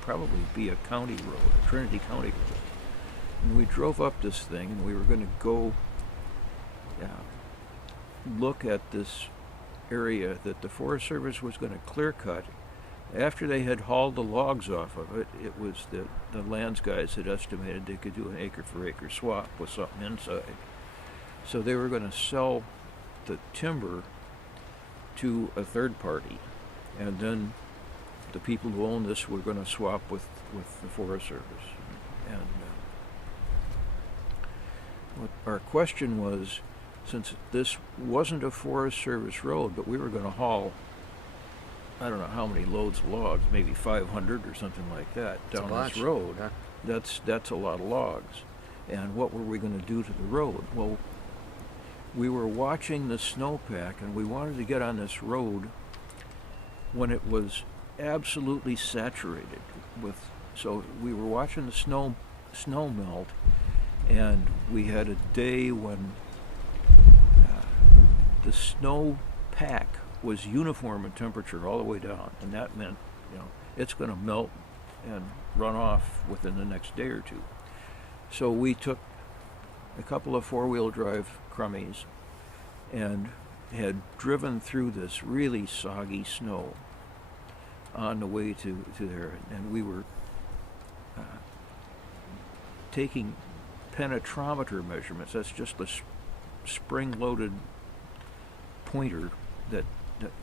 probably be a county road, a Trinity County road. And we drove up this thing, and we were going to go look at this area that the Forest Service was going to clear cut. After they had hauled the logs off of it, it was the lands guys had estimated they could do an acre for acre swap with something inside. So they were going to sell the timber to a third party, and then the people who own this were going to swap with the Forest Service. And what our question was, since this wasn't a Forest Service road, but we were going to haul, I don't know how many loads of logs, maybe 500 or something like that, down this road. Huh? That's a lot of logs. And what were we going to do to the road? Well, we were watching the snowpack, and we wanted to get on this road when it was absolutely saturated with. So we were watching the snow melt, and we had a day when the snow pack was uniform in temperature all the way down, and that meant, it's going to melt and run off within the next day or two. So we took a couple of four-wheel drive crummies and had driven through this really soggy snow on the way to there, and we were taking penetrometer measurements. That's just a spring-loaded pointer that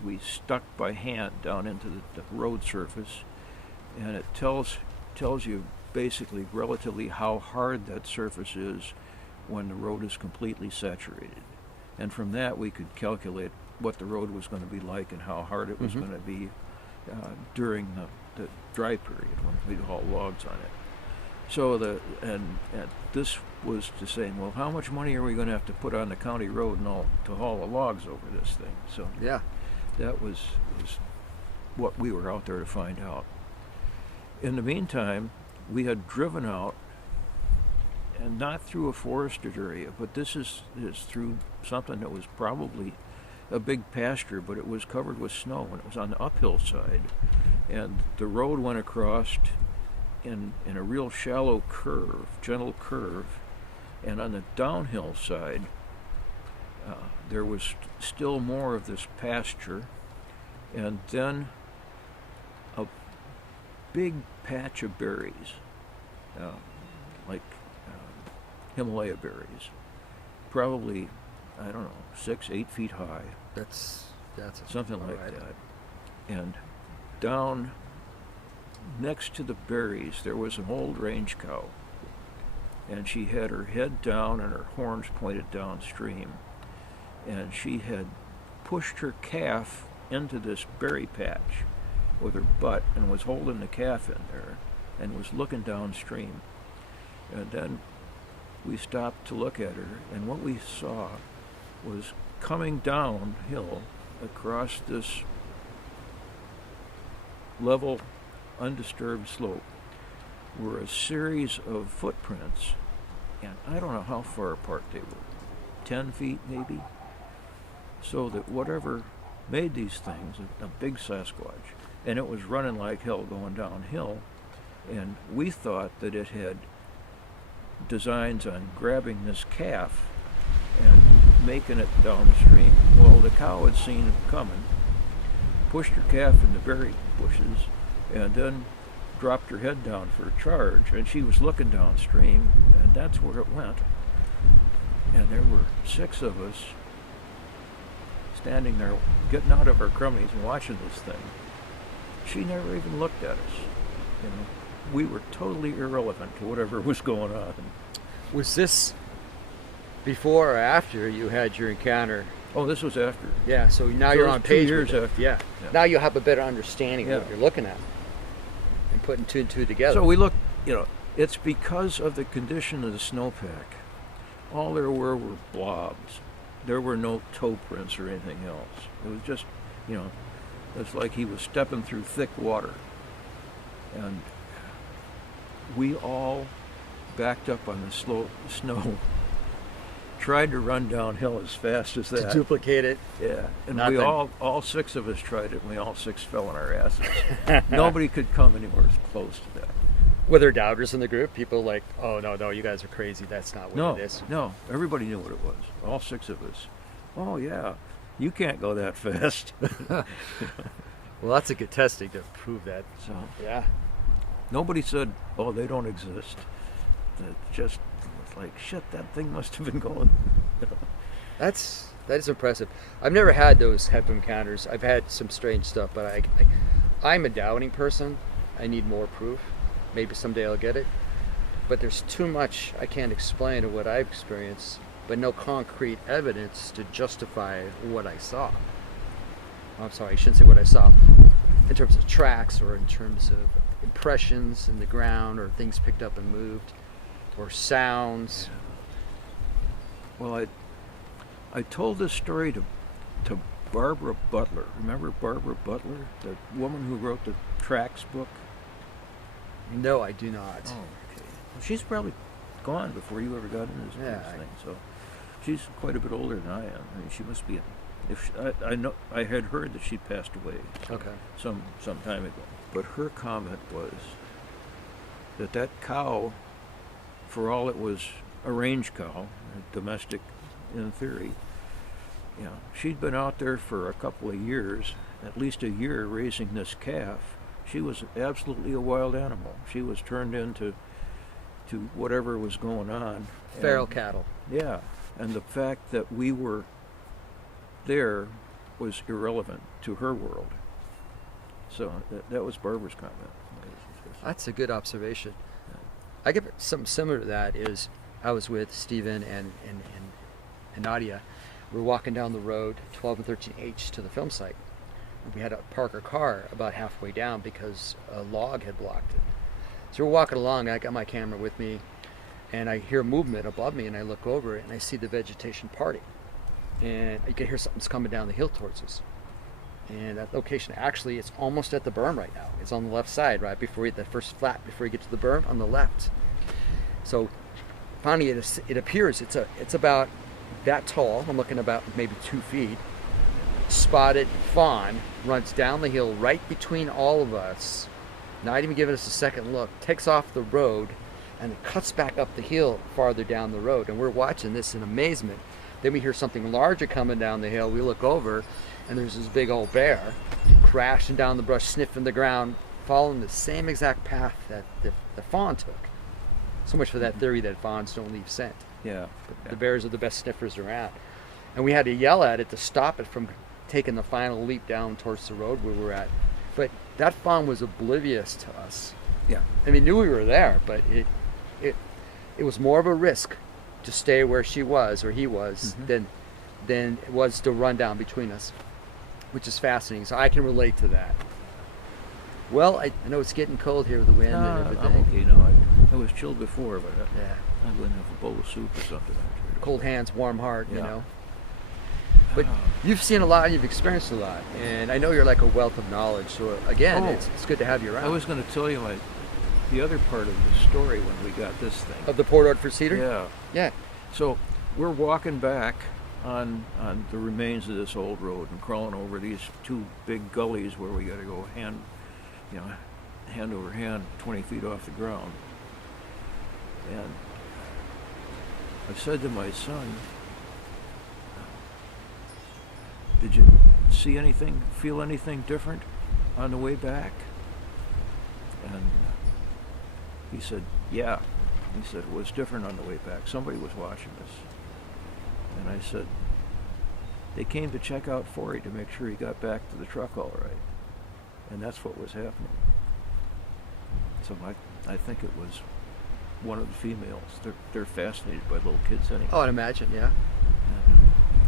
we stuck by hand down into the road surface, and it tells you basically relatively how hard that surface is when the road is completely saturated. And from that we could calculate what the road was going to be like and how hard it was going to be during the dry period when we'd haul logs on it. So and this was to say, well, how much money are we going to have to put on the county road and all to haul the logs over this thing? So yeah, that was what we were out there to find out. In the meantime, we had driven out, and not through a forested area, but this is through something that was probably a big pasture, but it was covered with snow, and it was on the uphill side, and the road went across in a real shallow curve, gentle curve, and on the downhill side there was still more of this pasture, and then a big patch of berries, like Himalaya berries, probably, I don't know, 6-8 feet high. That's something like that. And down next to the berries there was an old range cow, and she had her head down and her horns pointed downstream, and she had pushed her calf into this berry patch with her butt and was holding the calf in there and was looking downstream. And then we stopped to look at her, and what we saw was coming downhill across this level, undisturbed slope were a series of footprints, and I don't know how far apart they were, 10 feet maybe, so that whatever made these things, a big Sasquatch, and it was running like hell going downhill, and we thought that it had designs on grabbing this calf and making it downstream. Well, the cow had seen it coming, pushed her calf in the berry bushes, and then dropped her head down for a charge, and she was looking downstream, and that's where it went. And there were 6 of us standing there, getting out of our crummies and watching this thing. She never even looked at us. You know, we were totally irrelevant to whatever was going on. Was this before or after you had your encounter? Oh, this was after. Yeah, so now So you're it was on 2 page years with it. after. Yeah. Yeah. Now you have a better understanding of Yeah. what you're looking at and putting 2 and 2 together. So we looked, you know, it's because of the condition of the snowpack. All there were blobs. There were no toe prints or anything else. It was just, you know, it's like he was stepping through thick water. And we all backed up on the snow, tried to run downhill as fast as that. to duplicate it. Yeah, and Nothing. we all 6 of us tried it, and we all 6 fell on our asses. Nobody could come anywhere close to that. Were there doubters in the group? People like, oh, no, you guys are crazy. That's not what it is. No, everybody knew what it was. All 6 of us. Oh yeah, you can't go that fast. Well, that's a good testing to prove that. So Yeah. nobody said, oh, they don't exist. It just was like, shit, that thing must have been going. That is impressive. I've never had those type of encounters. I've had some strange stuff, but I'm a doubting person. I need more proof. Maybe someday I'll get it. But there's too much I can't explain of what I've experienced, but no concrete evidence to justify what I saw. I'm sorry, I shouldn't say what I saw. In terms of tracks or in terms of impressions in the ground or things picked up and moved or sounds. Well, I told this story to Barbara Butler. Remember Barbara Butler, the woman who wrote the Tracks book? No, I do not. Oh, okay. Well, she's probably gone before you ever got into this thing. So she's quite a bit older than I am. I mean, she must be. I know. I had heard that she passed away. Okay. Some time ago. But her comment was that cow, for all it was a range cow, domestic in theory, you know, she'd been out there for a couple of years, at least a year, raising this calf. She was absolutely a wild animal. She was turned into whatever was going on. Feral cattle. Yeah, and the fact that we were there was irrelevant to her world. So that was Barbara's comment. That's a good observation. I get something similar to that. Is I was with Stephen and Nadia. We were walking down the road, 12 and 13H, to the film site. We had to park our car about halfway down because a log had blocked it. So we're walking along, I got my camera with me, and I hear movement above me, and I look over and I see the vegetation parting. And you can hear something's coming down the hill towards us. And that location, actually, it's almost at the berm right now. It's on the left side, right before you, the first flat before you get to the berm, on the left. So finally it appears it's about that tall. I'm looking about maybe 2 feet. Spotted fawn runs down the hill right between all of us, not even giving us a second look, takes off the road and it cuts back up the hill farther down the road, and we're watching this in amazement. Then we hear something larger coming down the hill. We look over and there's this big old bear crashing down the brush, sniffing the ground, following the same exact path that the fawn took. So much for that theory that fawns don't leave scent. Yeah. The bears are the best sniffers around. And we had to yell at it to stop it from taking the final leap down towards the road where we're at. But that fawn was oblivious to us. Yeah. I mean, knew we were there, but it was more of a risk to stay where she was or he was than it was to run down between us, which is fascinating. So I can relate to that. Well, I know it's getting cold here with the wind and everything. I'm okay now. I was chilled before, but Yeah. I'm going to have a bowl of soup or something after. Cold hands, warm heart, you Yeah. know. But you've seen a lot, you've experienced a lot, and I know you're like a wealth of knowledge. So again, it's good to have you around. I was going to tell you the other part of the story when we got this thing. Of the Port Orford Cedar? Yeah. Yeah. So we're walking back on the remains of this old road and crawling over these 2 big gullies where we got to go hand over hand 20 feet off the ground. And I said to my son, did you see anything, feel anything different on the way back? And he said, yeah. He said, it was different on the way back. Somebody was watching us. And I said, they came to check out Forey to make sure he got back to the truck all right. And that's what was happening. So I think it was one of the females. They're fascinated by little kids anyway. Oh, I'd imagine, yeah.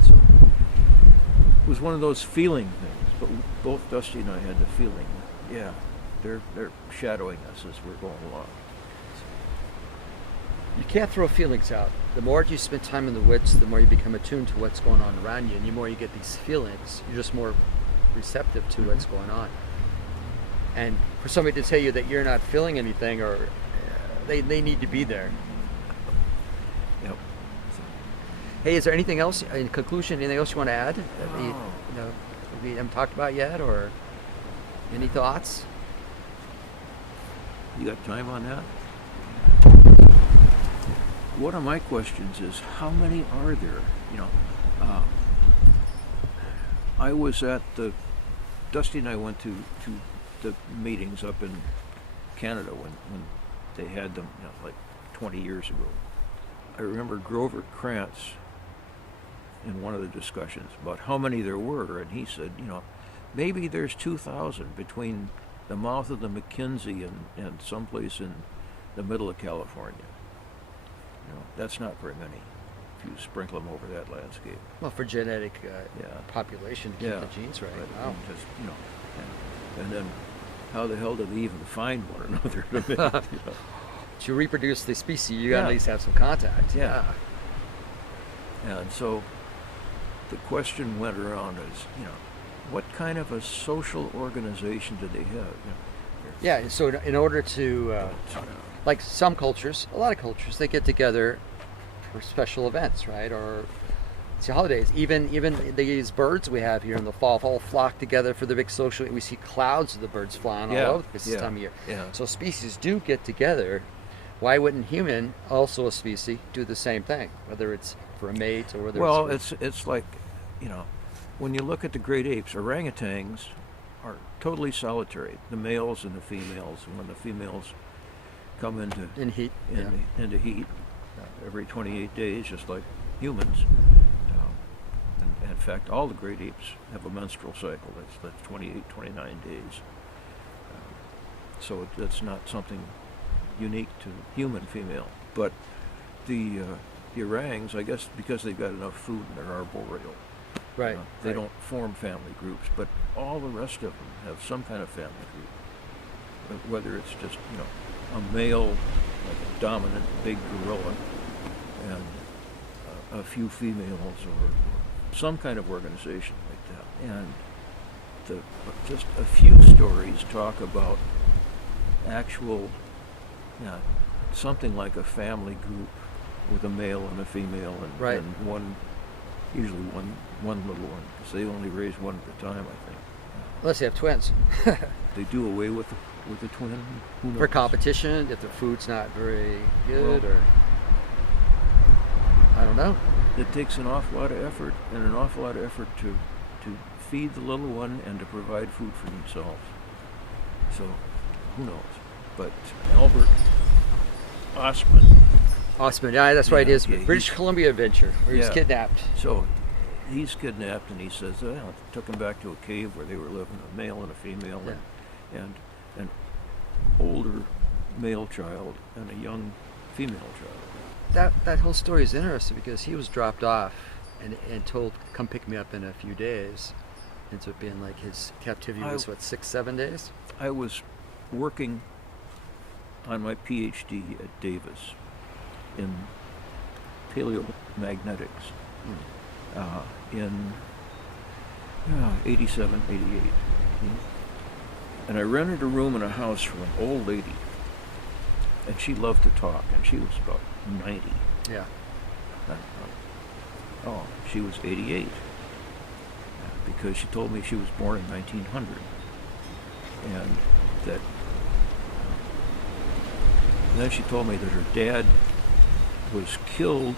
So it was one of those feeling things. But both Dusty and I had the feeling, yeah, they're shadowing us as we're going along. You can't throw feelings out. The more you spend time in the woods, the more you become attuned to what's going on around you, and the more you get these feelings, you're just more receptive to what's going on. And for somebody to tell you that you're not feeling anything, or they need to be there. Yep. Hey, is there anything else, in conclusion, anything else you want to add that we haven't talked about yet, or any thoughts? You got time on that? One of my questions is, how many are there? I was at Dusty and I went to the meetings up in Canada when they had them, like 20 years ago. I remember Grover Krantz in one of the discussions about how many there were, and he said, maybe there's 2,000 between the mouth of the McKenzie and someplace in the middle of California. That's not very many if you sprinkle them over that landscape. Well, for genetic population to keep the genes right. Wow. And just, and then how the hell do they even find one another? To reproduce the species, you got to at least have some contact. Yeah. And so the question went around as, what kind of a social organization do they have? Yeah, so in order to, like some cultures, a lot of cultures, they get together for special events, right? Or it's holidays. Even these birds we have here in the fall all flock together for the big social. We see clouds of the birds flying all over this time of year. Yeah. So species do get together. Why wouldn't human, also a species, do the same thing? Whether it's for a mate or whether it's like, when you look at the great apes, orangutans are totally solitary, the males and the females. And when the females come into heat every 28 days, just like humans. And in fact, all the great apes have a menstrual cycle that's 28, 29 days. So that's not something unique to human female. But the orangs, I guess, because they've got enough food and they're arboreal, right? They don't form family groups, but all the rest of them have some kind of family group. Whether it's just a male, like a dominant big gorilla, and a few females, or some kind of organization like that. And just a few stories talk about actual, something like a family group with a male and a female, and usually one little one, because they only raise one at a time, I think. Unless they have twins. They do away with the twin? Who knows? For competition, if the food's not very good, or I don't know. It takes an awful lot of effort, and an awful lot of effort to feed the little one and to provide food for themselves. So, who knows? But Albert Osman, yeah, that's right. It is British Columbia adventure where he was kidnapped. So he's kidnapped, and he says, took him back to a cave where they were living, a male and a female, and an older male child and a young female child. That whole story is interesting because he was dropped off and told, come pick me up in a few days. Ends up being like his captivity was 6-7 days? I was working on my PhD at Davis in paleomagnetics in 87, 88. And I rented a room in a house from an old lady, and she loved to talk, and she was about 90. Yeah. She was 88, because she told me she was born in 1900, and that then she told me that her dad was killed.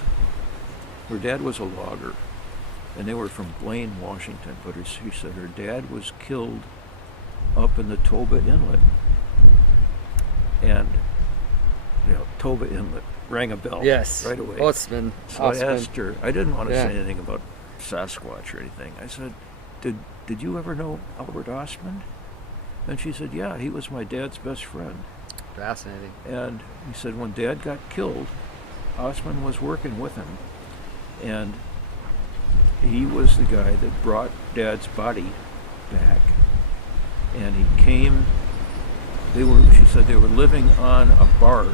Her dad was a logger, and they were from Blaine, Washington. But she said her dad was killed up in the Toba Inlet. And, Toba Inlet rang a bell Yes. right away. Oh, it's been So I asked her, I didn't want to say anything about Sasquatch or anything. I said, did you ever know Albert Ostman? And she said, yeah, he was my dad's best friend. Fascinating. And he said when Dad got killed, Ostman was working with him. And he was the guy that brought Dad's body back. And he came, she said they were living on a barge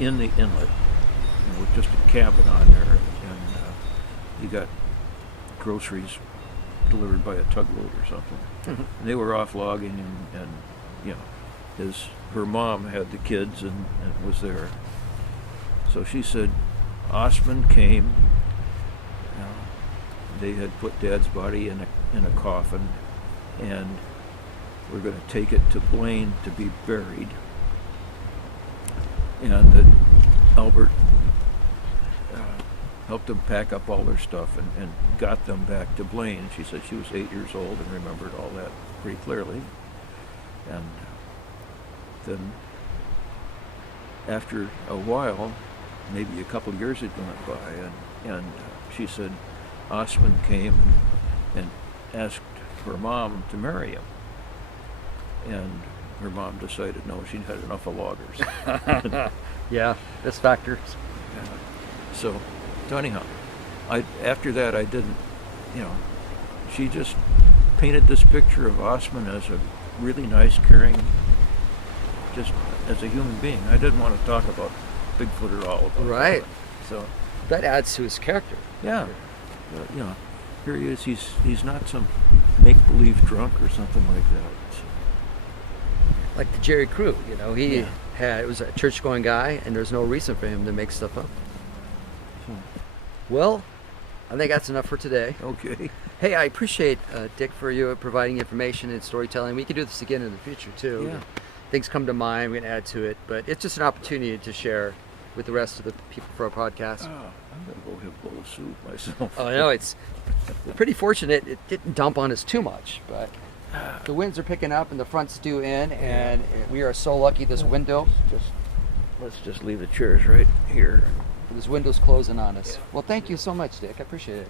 in the inlet, with just a cabin on there. And he got groceries delivered by a tugboat or something. And they were off logging, and her mom had the kids and was there. So she said Ostman came. They had put Dad's body in a coffin, and we're going to take it to Blaine to be buried. And that Albert helped them pack up all their stuff and got them back to Blaine. She said she was 8 years old and remembered all that pretty clearly. And then after a while, maybe a couple of years had gone by, and she said Ostman came and asked her mom to marry him. And her mom decided no, she'd had enough of loggers. Yeah, this factors. So anyhow, after that I didn't, she just painted this picture of Ostman as a really nice, caring, just as a human being. I didn't want to talk about Bigfoot at all. Right. So that adds to his character. Yeah. Here he is. He's not some make-believe drunk or something like that. So. Like the Jerry Crew, he was a church-going guy, and there's no reason for him to make stuff up. Well, I think that's enough for today. Okay. Hey, I appreciate Dick for you providing information and storytelling. We could do this again in the future too. Yeah. Things come to mind, we can add to it, but it's just an opportunity to share with the rest of the people for our podcast. I'm gonna go have a bowl of soup myself. Oh, I know we're pretty fortunate it didn't dump on us too much, but the winds are picking up and the front's due in, and we are so lucky this window. Let's just leave the chairs right here. This window's closing on us. Well, thank you so much, Dick. I appreciate it.